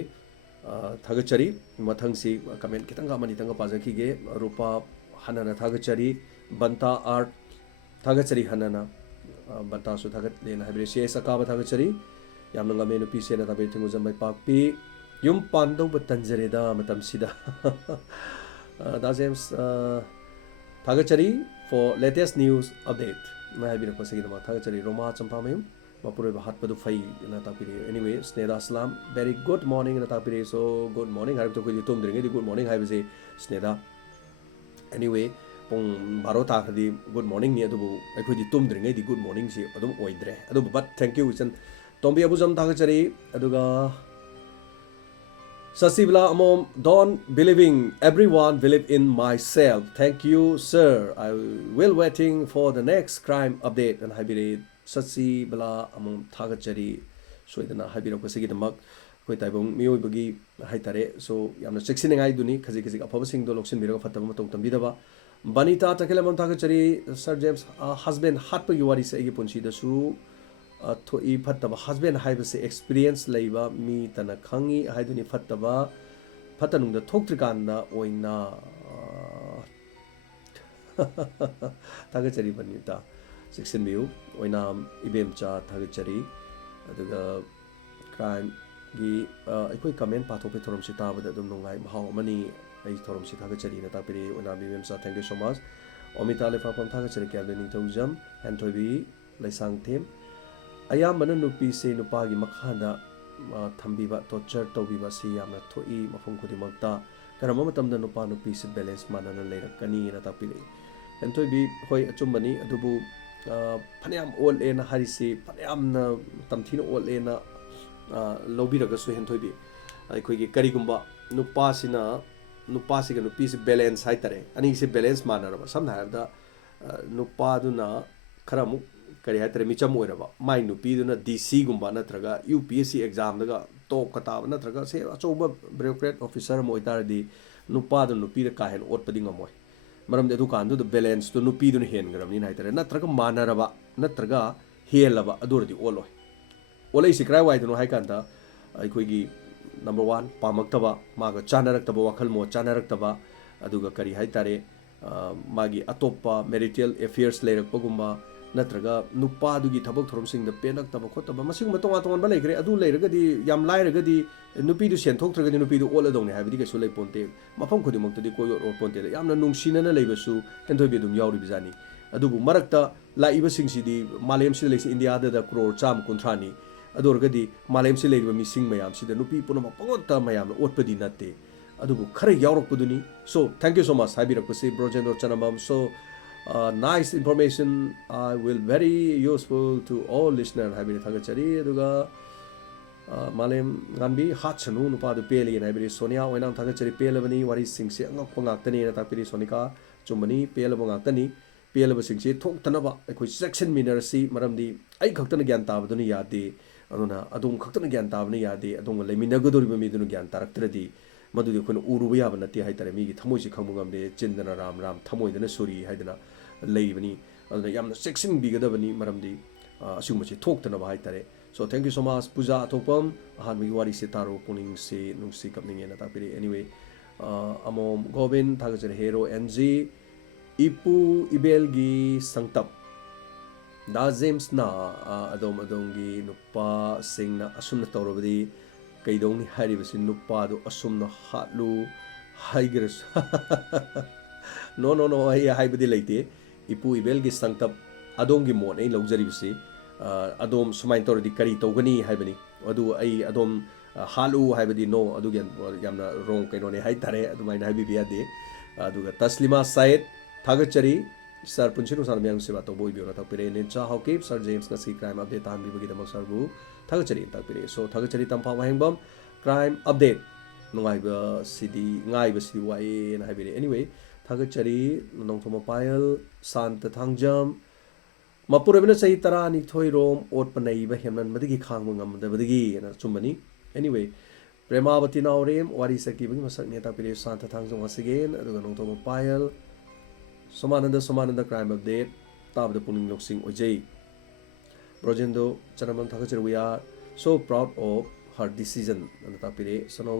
ꯊꯥꯒꯠꯆꯔꯤ ꯃꯊꯪꯁꯤ ꯀꯃꯦꯟ ꯈꯤꯇꯪꯒ ꯑꯃꯅꯤꯇꯪꯒ ꯄꯥꯖꯈꯤꯒꯦ ꯔꯨꯄꯥ ꯍꯟꯅꯅ ꯊꯥꯒꯠꯆꯔꯤ ꯕꯟꯇꯥ ꯑꯥꯔꯠ ꯊꯥꯒꯠꯆꯔꯤ ꯍꯟꯅꯅ ꯕꯟꯇꯥꯁꯨ ꯊꯥꯒꯠꯂꯦꯅ ꯍꯥꯏꯕꯤꯔꯤ ꯁꯦꯁ ꯑꯀꯥꯕ ꯊꯥꯒꯠꯆꯔꯤ ꯌꯥꯝꯅ ꯉꯝꯃꯦ ꯅꯨꯄꯤꯁꯦꯅ ꯇꯥꯕꯤꯔꯤ ꯊꯤꯡꯒꯨꯖꯝ ꯃꯩꯄꯥꯛꯄꯤ ꯌꯨꯝ ꯄꯥꯟꯗꯧꯕ ꯇꯟꯖꯔꯦꯗ ꯃꯇꯝꯁꯤꯗ ꯗꯥ ꯖꯦꯝꯁꯊꯥꯒꯠꯆꯔꯤ ꯐꯣꯔ ꯂꯦꯇꯦꯁ ꯅ꯭ꯌꯨꯁ ꯑꯞꯗꯦꯠ ꯅ ꯍꯥꯏꯕꯤꯔꯛꯄꯁꯤꯒꯤꯗꯃꯛ ꯊꯥꯒꯠꯆꯔꯤ ꯔꯣꯃꯥ ꯆꯝꯐꯥꯃꯌꯨꯝ ꯃꯄꯨꯔꯣꯏꯕ ꯍꯥꯠꯄꯗꯨ ꯐꯩꯅ ꯇꯥꯛꯄꯤꯔꯤ ꯑꯦꯅꯤꯋꯦ ꯁ꯭ꯅꯦꯗꯥ ꯑꯁꯂꯥꯝ ꯚꯦꯔꯤ ꯒꯨꯗ ꯃꯣꯔꯅꯤꯡꯅ ꯇꯥꯛꯄꯤꯔꯤ ꯁꯣ ꯒꯨꯗ ꯃꯣꯔꯅꯤꯡ ꯍꯥꯏꯕꯗꯣ ꯑꯩꯈꯣꯏꯗꯤ ꯇꯨꯝꯗ꯭ꯔꯤꯉꯩꯗꯤ ꯒꯨꯗ ꯃꯣꯔꯅꯤꯡ ꯍꯥꯏꯕꯁꯤ ꯁ꯭ꯅꯦꯗꯥ ꯑꯦꯅꯤꯋꯦ ꯄꯨꯡ 12 ꯇꯥꯈ꯭ꯔꯗꯤ ꯒꯨꯗ ꯃꯣꯔꯅꯤꯡꯅꯤ ꯑꯗꯨꯕꯨ ꯑꯩꯈꯣꯏꯗꯤ ꯇꯨꯝꯗ꯭ꯔꯤꯉꯩꯗꯤ ꯒꯨꯗ ꯃꯣꯔꯅꯤꯡꯁꯤ ꯑꯗꯨꯝ ꯑꯣꯏꯗ꯭ꯔꯦ ꯑꯗꯨꯕꯨ ꯕꯠ ꯊꯦꯡꯛ ꯌꯨ ꯏꯆꯟ ꯇꯣꯝꯕꯤ ꯑꯕꯨꯖꯝ ꯊꯥꯒꯠꯆꯔꯤ ꯑꯗꯨꯒ Sasibla Amom, don't believing everyone believe in myself. Thank you, sir. I will waiting for the next crime update. And Habiri Sasibla Amom Tagachari Swedana Habiro Kosigidamak, Kuitabung Miyobagi Haitare. So Yamna Sixing I Duni, Kazik Aposing Doloxin Miro Fatamato Tambidava. Banita Takelamon Tagachari, Sir James, husband Hatpa Yuari Segi Punchi the Su. ꯊꯣꯛꯏ ꯐꯠꯇꯕ ꯍꯁꯕꯦꯟ ꯍꯥꯏꯕꯁꯤ experience ꯂꯩꯕ ꯃꯤ ꯇꯅ ꯈꯪꯉꯤ ꯍꯥꯏꯗꯨꯅꯤ ꯐꯠꯇꯕ ꯐꯠꯇꯅꯨꯡꯗ ꯊꯣꯛꯇ꯭ꯔꯤꯀꯥꯟꯗ ꯑꯣꯏꯅ ꯊꯥꯒꯠꯆꯔꯤ ꯕꯅꯤꯇꯥ ꯆꯦꯛꯁꯤꯟꯕꯤꯌꯨ ꯑꯣꯏꯅꯥꯝ ꯏꯕꯦꯝꯆꯥ ꯊꯥꯒꯠꯆꯔꯤ ꯑꯗꯨꯒ ꯀ꯭ꯔꯥꯏꯝꯒꯤ ꯑꯩꯈꯣꯏ ꯀꯃꯦꯟ ꯄꯥꯊꯣꯛꯄꯒꯤ ꯊꯧꯔꯝꯁꯤ ꯇꯥꯕꯗ ꯑꯗꯨꯝ ꯅꯨꯡꯉꯥꯏ ꯃꯍꯥꯎ ꯑꯃꯅꯤ ꯑꯩ ꯊꯧꯔꯝꯁꯤ ꯊꯥꯒꯠꯆꯔꯤꯅ ꯇꯥꯛꯄꯤꯔꯤ ꯑꯣꯏꯅꯥꯝ ꯏꯕꯦꯝꯆꯥ ꯊꯦꯡꯛ ꯌꯨ ꯁꯣ ꯃꯆ ꯑꯣꯃꯤꯇꯥ ꯂꯩꯐꯥꯐꯝ ꯊꯥꯒꯠꯆꯔꯤ ꯀ꯭ꯌꯥꯕꯂꯦ ꯅꯤꯡꯊꯧꯖꯝ ꯍꯦꯟꯊꯣꯏꯕꯤ ꯂꯩꯁꯥꯡꯊꯦꯝ ꯑꯌꯥꯝꯕꯅ ꯅꯨꯄꯤꯁꯦ ꯅꯨꯄꯥꯒꯤ ꯃꯈꯥꯗ ꯊꯝꯕꯤꯕ ꯇꯣꯔꯆꯔ ꯇꯧꯕꯤꯕ ꯑꯁꯤ ꯌꯥꯝꯅ ꯊꯣꯛꯏ ꯃꯐꯝ ꯈꯨꯗꯤꯡꯃꯛꯇ ꯀꯔꯝꯕ ꯃꯇꯝꯗ ꯅꯨꯄꯥ ꯅꯨꯄꯤꯁꯤ ꯕꯦꯂꯦꯟꯁ ꯃꯥꯟꯅꯅ ꯂꯩꯔꯛꯀꯅꯤꯅ ꯇꯥꯛꯄꯤꯔꯛꯏ ꯍꯦꯟꯊꯣꯏꯕꯤ ꯍꯣꯏ ꯑꯆꯨꯝꯕꯅꯤ ꯑꯗꯨꯕꯨ ꯐꯅꯌꯥꯝ ꯑꯣꯜꯂꯦꯅ ꯍꯥꯏꯔꯤꯁꯤ ꯐꯅꯌꯥꯝꯅ ꯇꯝꯊꯤꯅ ꯑꯣꯜꯂꯦꯅ ꯂꯧꯕꯤꯔꯒꯁꯨ ꯍꯦꯟꯊꯣꯏꯕꯤ ꯑꯩꯈꯣꯏꯒꯤ ꯀꯔꯤꯒꯨꯝꯕ ꯅꯨꯄꯥꯁꯤꯒ ꯅꯨꯄꯤꯁꯤ ꯕꯦꯂꯦꯟꯁ ꯍꯥꯏꯇꯥꯔꯦ ꯑꯅꯤꯁꯤ ꯕꯦꯂꯦꯟꯁ ꯃꯥꯟꯅꯔꯕ ꯁꯝꯅ ꯍꯥꯏꯔꯕꯗ ꯅꯨꯄꯥꯗꯨꯅ ꯈꯔ ꯑꯃꯨꯛ ꯀꯔꯤ ꯍꯥꯏꯇꯥꯔꯦ ꯃꯤꯆꯝ ꯑꯣꯏꯔꯕ ꯃꯥꯏ ꯅꯨꯄꯤꯗꯨꯅ DC ꯒꯨꯝꯕ ꯅꯠꯇ꯭ꯔꯒ UPSC ꯑꯦꯛꯖꯥꯝꯗꯒ ꯇꯣꯞꯀ ꯇꯥꯕ ꯅꯠꯇ꯭ꯔꯒ ꯁꯦ ꯑꯆꯧꯕ ꯕ꯭ꯌꯨꯔꯣꯀ꯭ꯔꯦꯠ ꯑꯣꯐꯤꯁꯔ ꯑꯃ ꯑꯣꯏꯇꯥꯔꯗꯤ ꯅꯨꯄꯥꯗꯨꯅ ꯅꯨꯄꯤꯗ ꯀꯥ ꯍꯦꯟꯅ ꯑꯣꯠꯄꯗꯤ ꯉꯝꯃꯣꯏ ꯃꯔꯝꯗꯤ ꯑꯗꯨꯀꯥꯟꯗꯨꯗ ꯕꯦꯂꯦꯟꯁꯇꯨ ꯅꯨꯄꯤꯗꯨꯅ ꯍꯦꯟꯈ꯭ꯔꯕꯅꯤꯅ ꯍꯥꯏꯇꯥꯔꯦ ꯅꯠꯇ꯭ꯔꯒ ꯃꯥꯟꯅꯔꯕ ꯅꯠꯇ꯭ꯔꯒ ꯍꯦꯜꯂꯕ ꯑꯗꯨ ꯑꯣꯏꯔꯗꯤ ꯑꯣꯜꯂꯣꯏ ꯑꯣꯜꯂꯛꯏꯁꯤ ꯀꯔꯥꯏꯋꯥꯏꯗꯅꯣ ꯍꯥꯏ ꯀꯥꯟꯗ ꯑꯩꯈꯣꯏꯒꯤ ꯅꯝꯕꯔ 1 ꯄꯥꯝꯃꯛꯇꯕ ꯃꯥꯒ ꯆꯥꯅꯔꯛꯇꯕ ꯋꯥꯈꯜ ꯃꯣꯠ ꯆꯥꯅꯔꯛꯇꯕ ꯑꯗꯨꯒ ꯀꯔꯤ ꯍꯥꯏꯇꯥꯔꯦ ꯃꯥꯒꯤ ꯑꯇꯣꯞꯄ ꯃꯦꯔꯤꯇꯦꯜ ꯑꯦꯐꯤꯌꯔꯁ ꯂꯩꯔꯛꯄꯒꯨꯝꯕ ꯅꯠꯇ꯭ꯔꯒ ꯅꯨꯄꯥꯗꯨꯒꯤ ꯊꯕꯛ ꯊꯧꯔꯝꯁꯤꯡꯗ ꯄꯦꯜꯂꯛꯇꯕ ꯈꯣꯠꯇꯕ ꯃꯁꯤꯒꯨꯝꯕ ꯇꯣꯉꯥꯟ ꯇꯣꯉꯥꯟꯕ ꯂꯩꯈ꯭ꯔꯦ ꯑꯗꯨ ꯂꯩꯔꯒꯗꯤ ꯌꯥꯝ ꯂꯥꯏꯔꯒꯗꯤ ꯅꯨꯄꯤꯗꯨ ꯁꯦꯟꯊꯣꯛꯇ꯭ꯔꯒꯗꯤ ꯅꯨꯄꯤꯗꯨ ꯑꯣꯠꯂꯗꯧꯅꯤ ꯍꯥꯏꯕꯗꯤ ꯀꯩꯁꯨ ꯂꯩꯄꯣꯟꯇꯦ ꯃꯐꯝ ꯈꯨꯗꯤꯡꯃꯛꯇꯗꯤ ꯀꯣꯏꯑꯣꯠ ꯑꯣꯠꯄꯣꯟꯇꯦꯗ ꯌꯥꯝꯅ ꯅꯨꯡꯁꯤꯅꯅ ꯂꯩꯕꯁꯨ ꯍꯦꯟꯊꯣꯏꯕꯤ ꯑꯗꯨꯝ ꯌꯥꯎꯔꯤꯕꯖꯥꯠꯅꯤ ꯑꯗꯨꯕꯨ ꯃꯔꯛꯇ ꯂꯥꯛꯏꯕꯁꯤꯡꯁꯤꯗꯤ ꯃꯥꯂꯦꯝꯁꯤꯗ ꯂꯩꯔꯤꯁꯤ ꯏꯟꯗꯤꯌꯥꯗ ꯀ꯭ꯔꯣꯔ 130ꯅꯤ ꯑꯗꯨ ꯑꯣꯏꯔꯒꯗꯤ ꯃꯥꯂꯦꯝꯁꯤꯗ ꯂꯩꯔꯤꯕ ꯃꯤꯁꯤꯡ ꯃꯌꯥꯝꯁꯤꯗ ꯅꯨꯄꯤ ꯄꯨꯝꯅꯃꯛ ꯄꯪꯑꯣꯠꯇ ꯃꯌꯥꯝꯅ ꯑꯣꯠꯄꯗꯤ ꯅꯠꯇꯦ ꯑꯗꯨꯕꯨ ꯈꯔ ꯌꯥꯎꯔꯛꯄꯗꯨꯅꯤ so thank you so much ꯍꯥꯏꯕꯤꯔꯛꯄꯁꯤ ꯕ꯭ꯔꯣꯖꯦꯟꯗ꯭ꯔ ꯆꯅꯝꯕꯝ so nice information will very useful to all listener haibiri thagachari aduga malem ganbi hatsanu nupadu peli na haibiri sonia oinam thagachari pelabani wari singse angakpa ngaktani na tapiri sonika chumbani pelaba ngaktani pelaba singse thoktanaba ekhoi section minerasi maramdi ai khaktana gyan tabaduni yade aduna adum khaktana gyan tabani yade adum leiminagadoriba midunu gyan taraktradi ꯃꯗꯨꯗꯤ ꯑꯩꯈꯣꯏꯅ ꯎꯔꯨꯕ ꯌꯥꯕ ꯅꯠꯇꯦ ꯍꯥꯏꯇꯥꯔꯦ ꯃꯤꯒꯤ ꯊꯃꯣꯏꯁꯤ ꯈꯪꯕ ꯉꯝꯗꯦ ꯆꯤꯟꯗꯅ ꯔꯥꯝ ꯔꯥꯝ ꯊꯃꯣꯏꯗꯅ ꯁꯣꯔꯤ ꯍꯥꯏꯗꯅ ꯂꯩꯕꯅꯤ ꯑꯗꯨꯅ ꯌꯥꯝꯅ ꯆꯦꯛꯁꯤꯟꯕꯤꯒꯗꯕꯅꯤ ꯃꯔꯝꯗꯤ ꯑꯁꯤꯒꯨꯝꯕꯁꯤ ꯊꯣꯛꯇꯅꯕ ꯍꯥꯏꯇꯥꯔꯦ ꯁꯣ ꯊꯦꯡꯛ ꯌꯨ ꯁꯣ ꯃꯆ ꯄꯨꯖꯥ ꯑꯊꯣꯛꯄꯝ ꯑꯍꯥꯟꯕꯒꯤ ꯋꯥꯔꯤꯁꯦ ꯇꯥꯔꯨ ꯄꯨꯛꯅꯤꯡꯁꯤ ꯅꯨꯡꯁꯤ ꯀꯞꯅꯤꯡꯉꯦꯅ ꯇꯥꯛꯄꯤꯔꯦ ꯑꯦꯅꯤꯋꯦ ꯑꯃꯣꯝ ꯒꯣꯕꯤꯟ ꯊꯥꯒꯠꯆꯔꯤ ꯍꯦꯔꯣ ꯑꯦꯟꯖꯤ ꯏꯄꯨ ꯏꯕꯦꯜꯒꯤ ꯁꯪꯇꯞ ꯗꯥ ꯖꯦꯝꯁꯅ ꯑꯗꯣꯝꯒꯤ ꯅꯨꯄꯥꯁꯤꯡꯅ ꯑꯁꯨꯝꯅ ꯇꯧꯔꯕꯗꯤ ꯀꯩꯗꯧꯅꯤ ꯍꯥꯏꯔꯤꯕꯁꯤ ꯅꯨꯄꯥꯗꯨ ꯑꯁꯨꯝꯅ ꯍꯥꯠꯂꯨ ꯍꯥꯏꯒꯔꯁꯨ ꯅꯣ ꯅꯣ ꯅꯣ ꯑꯩ ꯍꯥꯏꯕꯗꯤ ꯂꯩꯇꯦ ꯏꯄꯨ ꯏꯕꯦꯜꯒꯤ ꯁꯪꯇꯞ ꯑꯗꯣꯝꯒꯤ ꯃꯣꯠ ꯑꯩ ꯂꯧꯖꯔꯤꯕꯁꯤ ꯑꯗꯣꯝ ꯁꯨꯃꯥꯏꯅ ꯇꯧꯔꯗꯤ ꯀꯔꯤ ꯇꯧꯒꯅꯤ ꯍꯥꯏꯕꯅꯤ ꯑꯗꯨ ꯑꯩ ꯑꯗꯣꯝ ꯍꯥꯠꯂꯨ ꯍꯥꯏꯕꯗꯤ ꯅꯣ ꯑꯗꯨꯒꯤ ꯌꯥꯝꯅ ꯔꯣꯡ ꯀꯩꯅꯣꯅꯦ ꯍꯥꯏꯇꯥꯔꯦ ꯑꯗꯨꯃꯥꯏꯅ ꯍꯥꯏꯕꯤꯕ ꯌꯥꯗꯦ ꯑꯗꯨꯒ ꯇꯁꯂꯤꯃꯥ ꯁꯥꯏꯠ ꯊꯥꯒꯠꯆꯔꯤ ꯁꯥꯔ ꯄꯨꯟꯁꯤ ꯅꯨꯡꯁꯥꯡ ꯃꯌꯥꯝ ꯁꯦꯕꯥ ꯇꯧꯕ ꯑꯣꯏꯕꯤꯌꯣꯅ ꯇꯥꯛꯄꯤꯔꯛꯑꯦ ꯅꯤꯟꯆꯥ ꯍꯥꯎꯀꯤꯞ ꯁꯥꯔ ꯖꯦꯝꯁ ꯉꯁꯤ ꯀ꯭ꯔꯥꯏꯝ ꯑꯞꯗꯦꯠ ꯇꯥꯍꯟꯕꯤꯕꯒꯤꯗꯃꯛ ꯁꯥꯔꯕꯨ ꯊꯥꯒꯠꯆꯔꯤ ꯇꯥꯛꯄꯤꯔꯛꯑꯦ ꯁꯣ ꯊꯥꯒꯠꯆꯔꯤ ꯇꯝꯐꯥ ꯋꯥꯍꯦꯡꯕꯝ ꯀ꯭ꯔꯥꯏꯝ ꯑꯞꯗꯦꯠ ꯅꯨꯡꯉꯥꯏꯕꯁꯤꯗꯤ ꯉꯥꯏꯕꯁꯤꯗꯤ ꯋꯥꯏꯑꯦꯅ ꯍꯥꯏꯕꯤꯔꯛꯑꯦ ꯑꯦꯅꯤꯋꯦ ꯊꯥꯒꯠꯆꯔꯤ ꯅꯣꯡꯊꯣꯝꯕ ꯄꯥꯌꯜ ꯁꯥꯟꯇ ꯊꯥꯡꯖꯝ ꯃꯄꯨꯔꯣꯏꯕꯅ ꯆꯍꯤ 12ꯔꯣꯝ ꯑꯣꯠꯄ ꯅꯩꯕ ꯍꯦꯟꯃꯟꯕꯗꯒꯤ ꯈꯥꯡꯕ ꯉꯝꯗꯕꯗꯒꯤ ꯑꯅ ꯆꯨꯝꯕꯅꯤ ꯑꯦꯅꯤꯋꯦ ꯄ꯭ꯔꯦꯃꯥꯕꯇꯤ ꯅꯥꯎꯔꯦꯝ ꯋꯥꯔꯤ ꯁꯛꯈꯤꯕꯒꯤ ꯃꯁꯛꯅꯦ ꯇꯥꯛꯄꯤꯔꯛꯑꯦ ꯁꯥꯟꯇ ꯊꯥꯡꯖꯝ ꯋꯥꯁꯤꯒꯦꯟ ꯑꯗꯨꯒ ꯅꯣꯡꯊꯣꯝꯕ ꯄꯥꯌꯜ ꯁꯣꯃꯥꯅꯟꯗ ꯀ꯭ꯔꯥꯏꯝ ꯑꯞꯗꯦꯠ ꯇꯥꯕꯗ ꯄꯨꯛꯅꯤꯡ ꯂꯧꯁꯤꯡ ꯑꯣꯏꯖꯩ ꯕ꯭ꯔꯣꯖꯦꯟꯗꯣ ꯆꯅꯃꯝ ꯊꯥꯒꯠꯆꯔꯤ we R show proud of ꯍꯔ ꯗꯤꯁꯤꯖꯟ ꯑꯅ ꯇꯥꯛꯄꯤꯔꯛꯑꯦ ꯁꯅꯧ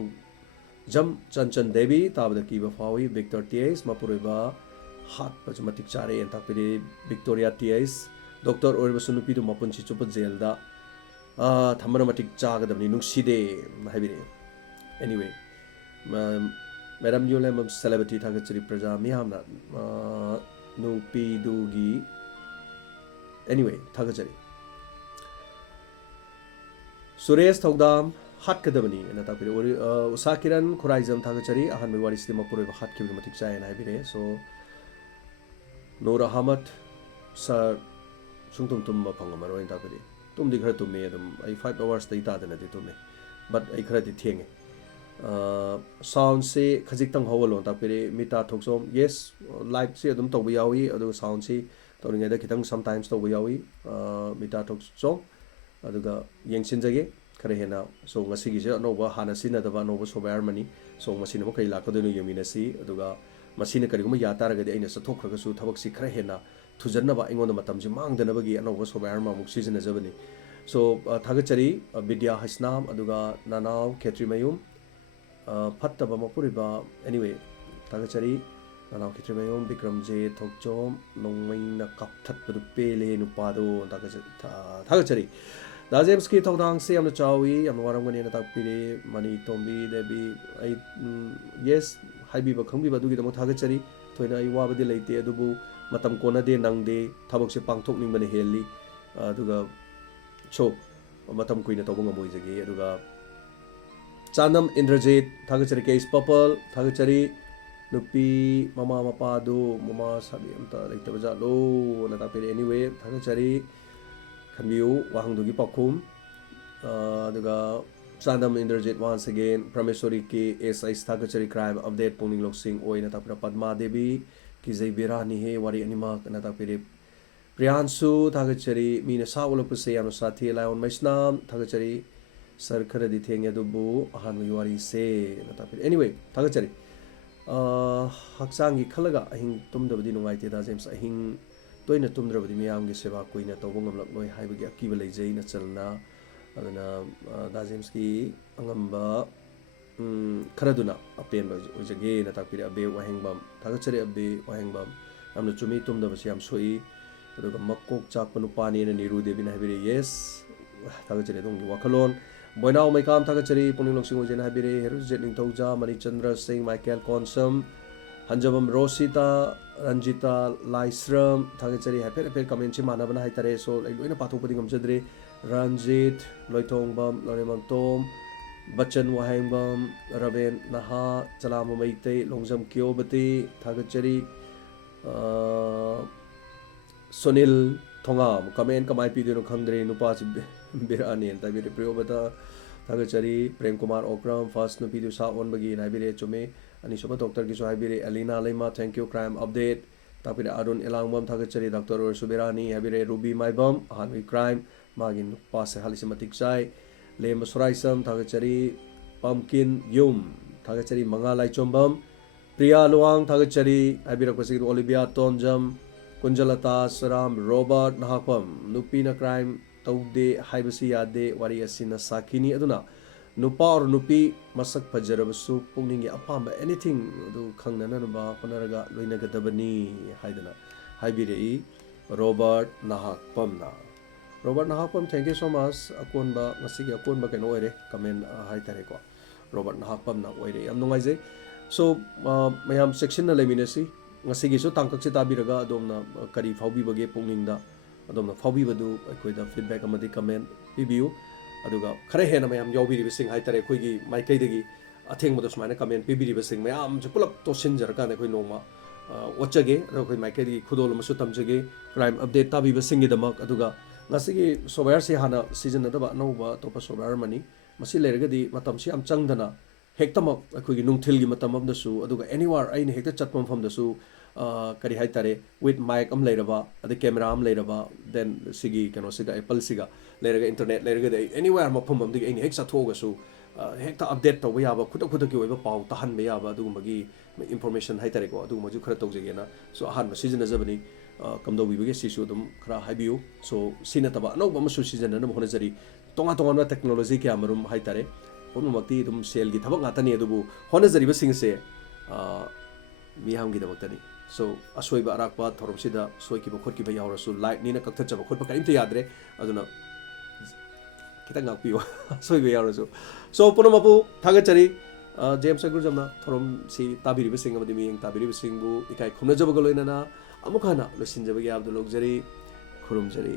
ꯖꯝ ꯆꯟꯆꯟ ꯗꯦꯕꯤ ꯇꯥꯕꯗ ꯀꯤꯕ ꯐꯥꯎꯏ ꯕꯤꯛꯇꯔ ꯇꯤꯑꯩꯁ ꯃꯄꯨꯔꯣꯏꯕ ꯍꯥꯠꯄꯁꯨ ꯃꯇꯤꯛ ꯆꯥꯔꯦꯅ ꯇꯥꯛꯄꯤꯔꯛꯑꯦ ꯕꯤꯛꯇꯣꯔꯤꯌꯥ ꯇꯤꯑꯩꯁ ꯗꯣꯛꯇꯔ ꯑꯣꯏꯔꯕꯁꯨ ꯅꯨꯄꯤꯗꯨ ꯃꯄꯨꯟꯁꯤ ꯆꯨꯞꯄ ꯖꯦꯜꯗ ꯊꯝꯕꯅ ꯃꯇꯤꯛ ꯆꯥꯒꯗꯕꯅꯤ ꯅꯨꯡꯁꯤꯗꯦ ꯍꯥꯏꯕꯤꯔꯛꯑꯦ ꯑꯦꯅꯤꯋꯦ ꯃꯦꯗꯥꯝ ꯌꯨꯂꯦꯝꯕꯝ ꯁꯦꯂꯦꯕ꯭ꯔꯤꯇꯤ ꯊꯥꯒꯠꯆꯔꯤ प्रजा ꯃꯤꯌꯥꯝꯅ ꯅꯨꯄꯤꯗꯨꯒꯤ ꯑꯦꯅꯤꯋꯦ ꯊꯥꯒꯠꯆꯔꯤ ꯁꯨꯔꯦꯁ ꯊꯧꯗꯥꯝ ꯍꯥꯠꯀꯗꯕꯅꯤ ꯑꯅ ꯇꯥꯛꯄꯤꯔꯛꯑꯦ ꯎꯁꯥ ꯀꯤꯔꯟ ꯈꯨꯔꯥꯏꯖꯝ ꯊꯥꯒꯠꯆꯔꯤ ꯑꯍꯥꯟꯕꯒꯤ ꯋꯥꯔꯤꯁꯤꯗꯤ ꯃꯄꯨꯔꯣꯏꯕ ꯍꯥꯠꯈꯤꯕꯗꯨ ꯃꯇꯤꯛ ꯆꯥꯏꯅ ꯍꯥꯏꯕꯤꯔꯛꯑꯦ ꯁꯣ ꯅꯨꯔ ꯑꯍꯃꯠ ꯁꯥꯔ ꯁꯨꯡꯇꯨꯝ ꯇꯨꯝꯕ ꯐꯪꯉꯝꯃꯔꯣꯏꯅ ꯇꯥꯛꯄꯤꯔꯛꯑꯦ ꯇꯨꯝꯗꯤ ꯈꯔ ꯇꯨꯝꯃꯦ ꯑꯗꯨꯝ ꯑꯩ 5 hours ꯇꯥꯗꯅꯗꯤ ꯇꯨꯝꯃꯦ ꯕꯠ ꯑꯩ ꯈꯔꯗꯤ ꯊꯦꯡꯉꯦ ꯁꯥꯎꯟꯁꯦ ꯈꯖꯤꯛꯇꯪ ꯍꯧꯍꯜꯂꯣ ꯇꯥꯛꯄꯤꯔꯛꯑꯦ ꯃꯤꯇꯥ ꯊꯣꯛꯆꯣꯝ ꯌꯦꯁ ꯂꯥꯏꯚꯁꯦ ꯑꯗꯨꯝ ꯇꯧꯕ ꯌꯥꯎꯏ ꯑꯗꯨꯒ ꯁꯥꯎꯟꯁꯤ ꯇꯧꯔꯤꯉꯩꯗ ꯈꯤꯇꯪ ꯁꯝꯇꯥꯏꯝꯁ ꯇꯧꯕ ꯌꯥꯎꯏ ꯃꯤꯇꯥ ꯊꯣꯛꯆꯣꯝ ꯑꯗꯨꯒ ꯌꯦꯡꯁꯤꯟꯖꯒꯦ ꯈꯔ ꯍꯦꯟꯅ ꯁꯣ ꯉꯁꯤꯒꯤꯁꯦ ꯑꯅꯧꯕ ꯍꯥꯟꯅ ꯁꯤꯖꯤꯟꯅꯗꯕ ꯑꯅꯧꯕ ꯁꯣꯞꯋꯦꯌꯔ ꯑꯃꯅꯤ ꯁꯣ ꯃꯁꯤꯅ ꯑꯃꯨꯛ ꯀꯔꯤ ꯂꯥꯛꯀꯗꯣꯏꯅꯣ ꯌꯦꯡꯃꯤꯟꯅꯁꯤ ꯑꯗꯨꯒ ꯃꯁꯤꯅ ꯀꯔꯤꯒꯨꯝꯕ ꯌꯥ ꯇꯥꯔꯒꯗꯤ ꯑꯩꯅ ꯆꯠꯊꯣꯛꯈ꯭ꯔꯒꯁꯨ ꯊꯕꯛꯁꯤ ꯈꯔ ꯍꯦꯟꯅ ꯊꯨꯖꯟꯅꯕ ꯑꯩꯉꯣꯟꯗ ꯃꯇꯝꯁꯤ ꯃꯥꯡꯗꯅꯕꯒꯤ ꯑꯅꯧꯕ ꯁꯣꯞꯋꯦꯌꯔ ꯑꯃ ꯑꯃꯨꯛ ꯁꯤꯖꯤꯟꯅꯖꯕꯅꯤ ꯁꯣ ꯊꯥꯒꯠꯆꯔꯤ ꯕꯤꯗ꯭ꯌꯥ ꯍꯩꯁꯅꯥꯝ ꯑꯗꯨꯒ ꯅꯅꯥꯎ ꯈꯦꯇ꯭ꯔꯤꯃꯌꯨꯝ ꯐꯠꯇꯕ ꯃꯄꯨꯔꯣꯏꯕ ꯑꯦꯅꯤꯋꯦ ꯊꯥꯒꯠꯆꯔꯤ ꯅꯅꯥꯎ ꯈꯦꯇ꯭ꯔꯤꯃꯌꯨꯝ ꯕꯤꯀ꯭ꯔꯝꯖꯦ ꯊꯣꯛꯆꯣꯝ ꯅꯣꯡꯃꯩꯅ ꯀꯥꯞꯊꯠꯄꯗꯨ ꯄꯦꯜꯂꯦ ꯅꯨꯄꯥꯗꯣ ꯊꯥꯒꯠꯆꯔꯤ ꯗꯥ ꯖꯦꯝꯁꯀꯤ ꯊꯧꯗꯥꯡꯁꯦ ꯌꯥꯝꯅ ꯆꯥꯎꯏ ꯌꯥꯝꯅ ꯋꯥꯔꯝꯒꯅꯤꯅ ꯇꯥꯛꯄꯤꯔꯤ ꯃꯅꯤ ꯇꯣꯝꯕꯤ ꯗꯦꯕꯤ ꯑꯩ ꯌꯦꯁ ꯍꯥꯏꯕꯤꯕ ꯈꯪꯕꯤꯕ ꯑꯗꯨꯒꯤꯗꯃꯛ ꯊꯥꯒꯠꯆꯔꯤ ꯊꯣꯏꯅ ꯑꯩ ꯋꯥꯕꯗꯤ ꯂꯩꯇꯦ ꯑꯗꯨꯕꯨ ꯃꯇꯝ ꯀꯣꯟꯅꯗꯦ ꯅꯪꯗꯦ ꯊꯕꯛꯁꯦ ꯄꯥꯡꯊꯣꯛꯅꯤꯡꯕꯅ ꯍꯦꯜꯂꯤ ꯑꯗꯨꯒ ꯁꯣ ꯃꯇꯝ ꯀꯨꯏꯅ ꯇꯧꯕ ꯉꯝꯃꯣꯏꯖꯒꯦ ꯑꯗꯨꯒ ꯆꯥꯅꯝ ꯏꯟꯗ꯭ꯔꯖꯤꯠ ꯊꯥꯒꯠꯆꯔꯤ ꯀꯦꯁ ꯄꯄꯜ ꯊꯥꯒꯠꯆꯔꯤ ꯅꯨꯄꯤ ꯃꯃꯥ ꯃꯄꯥꯗꯨ ꯃꯃꯥ ꯁꯥꯕꯤ ꯑꯝꯇ ꯂꯩꯇꯕ ꯖꯥꯠꯂꯣꯅ ꯇꯥꯛꯄꯤꯔꯤ ꯑꯦꯅꯤꯋꯦ ꯊꯥꯒꯠꯆꯔꯤ ꯈꯟꯕꯤꯌꯨ ꯋꯥꯍꯪꯗꯨꯒꯤ ꯄꯥꯎꯈꯨꯝ ꯑꯗꯨꯒ ꯆꯥꯗꯝ ꯏꯟꯗ꯭ꯔꯖꯤꯠ ꯋꯥꯟꯁ ꯑꯒꯦꯟ ꯄ꯭ꯔꯃꯦꯁꯣꯔꯤꯒꯤ ꯑꯦꯁ ꯑꯩꯁ ꯊꯥꯒꯠꯆꯔꯤ ꯀ꯭ꯔꯥꯏꯝ ꯑꯞꯗꯦꯠ ꯄꯨꯛꯅꯤꯡ ꯂꯧꯁꯤꯡ ꯑꯣꯏꯅ ꯇꯥꯛꯄꯤꯔ ꯄꯗꯃꯥ ꯗꯦꯕꯤ ꯀꯤꯖꯩ ꯕꯦꯔꯥꯅꯤꯍꯦ ꯋꯥꯔꯤ ꯑꯅꯤꯃꯛ ꯑꯅ ꯇꯥꯛꯄꯤꯔꯤ ꯄ꯭ꯔꯤꯌꯥꯟꯁꯨ ꯊꯥꯒꯠꯆꯔꯤ ꯃꯤꯅ ꯁꯥ ꯎꯠꯂꯛꯄꯁꯦ ꯌꯥꯝꯅ ꯁꯥꯊꯤ ꯂꯥꯏꯑꯣꯟ ꯃꯩꯁꯅꯥꯝ ꯊꯥꯒꯠꯆꯔꯤ ꯁꯔ ꯈꯔꯗꯤ ꯊꯦꯡꯉꯦ ꯑꯗꯨꯕꯨ ꯑꯍꯥꯟꯕꯒꯤ ꯋꯥꯔꯤꯁꯦ ꯑꯅ ꯇꯥꯛꯄꯤꯔꯤ ꯑꯦꯅꯤꯋꯦ ꯊꯥꯒꯠꯆꯔꯤ ꯍꯛꯆꯥꯡꯒꯤ ꯈꯜꯂꯒ ꯑꯍꯤꯡ ꯇꯨꯝꯗꯕꯗꯤ ꯅꯨꯡꯉꯥꯏꯇꯦ ꯗꯥ ꯖꯦꯝꯁ ꯑꯍꯤꯡ ꯇꯣꯏꯅ ꯇꯨꯝꯗ꯭ꯔꯕꯗꯤ ꯃꯤꯌꯥꯝꯒꯤ ꯁꯦꯕꯥ ꯀꯨꯏꯅ ꯇꯧꯕ ꯉꯝꯂꯛꯂꯣꯏ ꯍꯥꯏꯕꯒꯤ ꯑꯀꯤꯕ ꯂꯩꯖꯩ ꯅꯆꯜꯅ ꯑꯗꯨꯅ ꯗꯥ ꯖꯦꯝꯁꯀꯤ ꯑꯉꯝꯕ ꯈꯔꯗꯨꯅ ꯑꯄꯦꯟꯕ ꯑꯣꯏꯖꯒꯦꯅ ꯇꯥꯛꯄꯤꯔꯦ ꯑꯕꯦ ꯋꯥꯍꯦꯡꯕꯝ ꯊꯥꯒꯠꯆꯔꯤ ꯑꯕꯦ ꯋꯥꯍꯦꯡꯕꯝ ꯌꯥꯝꯅ ꯆꯨꯝꯃꯤ ꯇꯨꯝꯗꯕꯁꯤ ꯌꯥꯝ ꯁꯣꯛꯏ ꯑꯗꯨꯒ ꯃꯀꯣꯛ ꯆꯥꯛꯄ ꯅꯨꯄꯥꯅꯦꯅ ꯅꯤꯔꯨ ꯗꯦꯕꯤꯅ ꯍꯥꯏꯕꯤꯔꯦ ꯌꯦꯁ ꯊꯥꯒꯠꯆꯔꯤ ꯑꯗꯣꯝꯒꯤ ꯋꯥꯈꯜꯂꯣꯟ ꯕꯣꯏꯅꯥꯎ ꯃꯩꯀꯥꯝ ꯊꯥꯒꯠꯆꯔꯤ ꯄꯨꯛꯅꯤꯡ ꯂꯧꯁꯤꯡ ꯑꯣꯏꯖꯩꯅ ꯍꯥꯏꯕꯤꯔꯦ ꯍꯦꯔꯨꯖꯦꯠ ꯅꯤꯡꯊꯧꯖꯥ ꯃꯅꯤꯆꯟꯗ꯭ꯔ ꯁꯤꯡ ꯃꯥꯏꯀꯦꯜ ꯀꯣꯟꯁꯝ ꯍꯟꯖꯕꯝ ꯔꯣꯁꯤꯇꯥ ꯔꯟꯖꯤꯇꯥ ꯂꯥꯏꯁ꯭ꯔꯝ ꯊꯥꯒꯠꯆꯔꯤ ꯍꯥꯏꯐꯦꯠ ꯍꯥꯏꯐꯦꯠ ꯀꯃꯦꯟꯁꯤ ꯃꯥꯟꯅꯕꯅ ꯍꯥꯏꯇꯥꯔꯦ ꯁꯣ ꯑꯩ ꯂꯣꯏꯅ ꯄꯥꯊꯣꯛꯄꯗꯤ ꯉꯝꯖꯗ꯭ꯔꯦ ꯔꯟꯖꯤꯠ ꯂꯣꯏꯊꯣꯡꯕꯝ ꯂꯣꯔꯦꯃꯝꯇꯣꯝ ꯕꯆꯟ ꯋꯥꯍꯦꯡꯕꯝ ꯔꯕꯦꯟ ꯅꯍꯥ ꯆꯂꯥꯝꯕ ꯃꯩꯇꯩ ꯂꯣꯡꯖꯝ ꯀꯤꯌꯣꯕꯇꯤ ꯊꯥꯒꯠꯆꯔꯤ ꯁꯨꯅꯤꯜ ꯊꯣꯉꯥꯝ ꯀꯃꯦꯟ ꯀꯃꯥꯏꯅ ꯄꯤꯗꯣꯏꯅꯣ ꯈꯪꯗ꯭ꯔꯦ ꯅꯨꯄꯥꯁꯤ ꯕꯤꯔꯥꯅꯤꯅ ꯇꯥꯕꯤꯔꯦ ꯄ꯭रिꯌꯣꯕꯗ ꯊꯥꯒꯠꯆꯔꯤ ꯄ꯭ꯔꯦꯝ ꯀꯨꯃꯥꯔ ꯑꯣꯀ꯭ꯔꯝ ꯐꯥꯔꯁ ꯅꯨꯄꯤꯗꯨ ꯁꯥ ꯑꯣꯟꯕꯒꯤꯅ ꯍꯥꯏꯕꯤꯔꯦ ꯆꯨꯝꯃꯦ ꯑꯅꯤꯁꯨꯕ ꯗꯣꯛꯇꯔꯒꯤꯁꯨ ꯍꯥꯏꯕꯤꯔꯦ ꯑꯂꯤꯅꯥ ꯂꯩꯃ ꯊꯦꯡꯛ ꯌꯨ ꯀ꯭ꯔꯥꯏꯝ ꯑꯞꯗꯦꯠ ꯇꯥꯛꯄꯤꯔꯦ ꯑरुण ꯏꯂꯥꯡꯕꯝ ꯊꯥꯒꯠꯆꯔꯤ ꯗꯣꯛꯇꯔ ꯑꯣꯏꯔꯁꯨ ꯕꯤꯔꯥꯅꯤ ꯍꯥꯏꯕꯤꯔꯦ ꯔꯨꯕꯤ ꯃꯥꯏꯕꯝ ꯑꯍꯥꯟꯕꯒꯤ ꯀ꯭ꯔꯥꯏꯝ ꯃꯥꯒꯤ ꯅꯨꯄꯥꯁꯦ ꯍꯥꯠꯂꯤꯁꯤ ꯃꯇꯤꯛ ꯆꯥꯏ ꯂꯦꯝꯕ ꯁꯨꯔꯥꯏꯁꯝ ꯊꯥꯒꯠꯆꯔꯤ ꯄꯝꯀꯤꯟ ꯌꯨꯝ थागचरी मंगालाई चोंबम प्रिया लुआंग थागचरी हाइबिरकपसी ओलिविया तोंजम कुंजलता सराम रॉबर्ट नहापम नुपीना क्राइम तौदे हाइबसी यादे वारी असिना साखिनी अदुना नुपा और नुपी मसक फजरबसु पुंगनिंगे अपाम एनीथिंग अदु खंगननबा होनरगा लोइनगदबनी हाइदना हाइबिरेई रॉबर्ट नाहकपमना Robert Nahakpam thank you so much अकोनबा ngasiगी अकोनबा केनो ओइरे कमेंट हाइतारेको रॉबर्ट नाहकपमना ओइरे याम नुंगाइजे सो मयाम सेक्शन ना लेमिनसी ngasiगी सो तांककसे ताबिरगा अदोमना करी फाउबीबगे पुंगनिंगदा अदोमना फाउबीबदु अखोइदा फीडबैक अमदि कमेंट पिबियु अदुगा खरे हेना मयाम याउबिरिबसिंग हाइतारे अखोइगी माइकैदगी अथेंगबदो सुमाइना कमेंट पिबिरिबसिंग मयाम जे पुलप तोसिनजरकान अखोइ नोंमा वचगे अखोइ माइकैदगी खुदोल मसु तमजगे क्राइम अपडेट ताबिबसिंगीदमक अदुगा ngasiगी सॉफ्टवेयर से हाना सिजनदबा नौबा तोपा सॉफ्टवेयर मनी मसी लेरगदी मतमसी am changdana hektamok अखोइगी नुंगथिलगी मतममदसु अदुगा एनीवेयर आइन हेक्ता चटपम फमदसु करी हाइतारे विथ माइक अम लेरबा अद कैमरा अम लेरबा देन सिगी कनो सिगा एप्पल सिगा लेरगा इंटरनेट लेरगा एनीवेयर मफम अमदि आइन हेक साथोगसु हेक्ता अपडेट तौबा याबा खुद खुद की ओइबा पाउ तहनबा याबा अदुगमगी इंफॉर्मेशन हाइतारेको अदुगमजु खरा तौजगेना सो अहान सिजनजबनी कमदौबिबगे सिसु अदुम खरा हाइबियु सो सिनतबा अनौबा मसु सिजनना होनजरी तोंगा तोंगा टेक्नोलॉजी के अमरुम हाइतारे पुनमक्ति अदुम सेलगी थबक गातनी अदुबु होनजरीबा सिंगसे मियामगी दमक्तनी सो असोइबा अराकपा थोरमसिदा सोइकिबा खोटकिबा यावरसु लाइट नीना कक्थचबा खोटपा करिमते याद्रे अदुना kita ngakpiyo soibe yarosu so punomapu thagachari james agurjamna thorom si tabiri besing amadi miyeng tabiri besing bu ikai khumna jabaga loinana amukhana losinjabaga abdu logjari khurumjari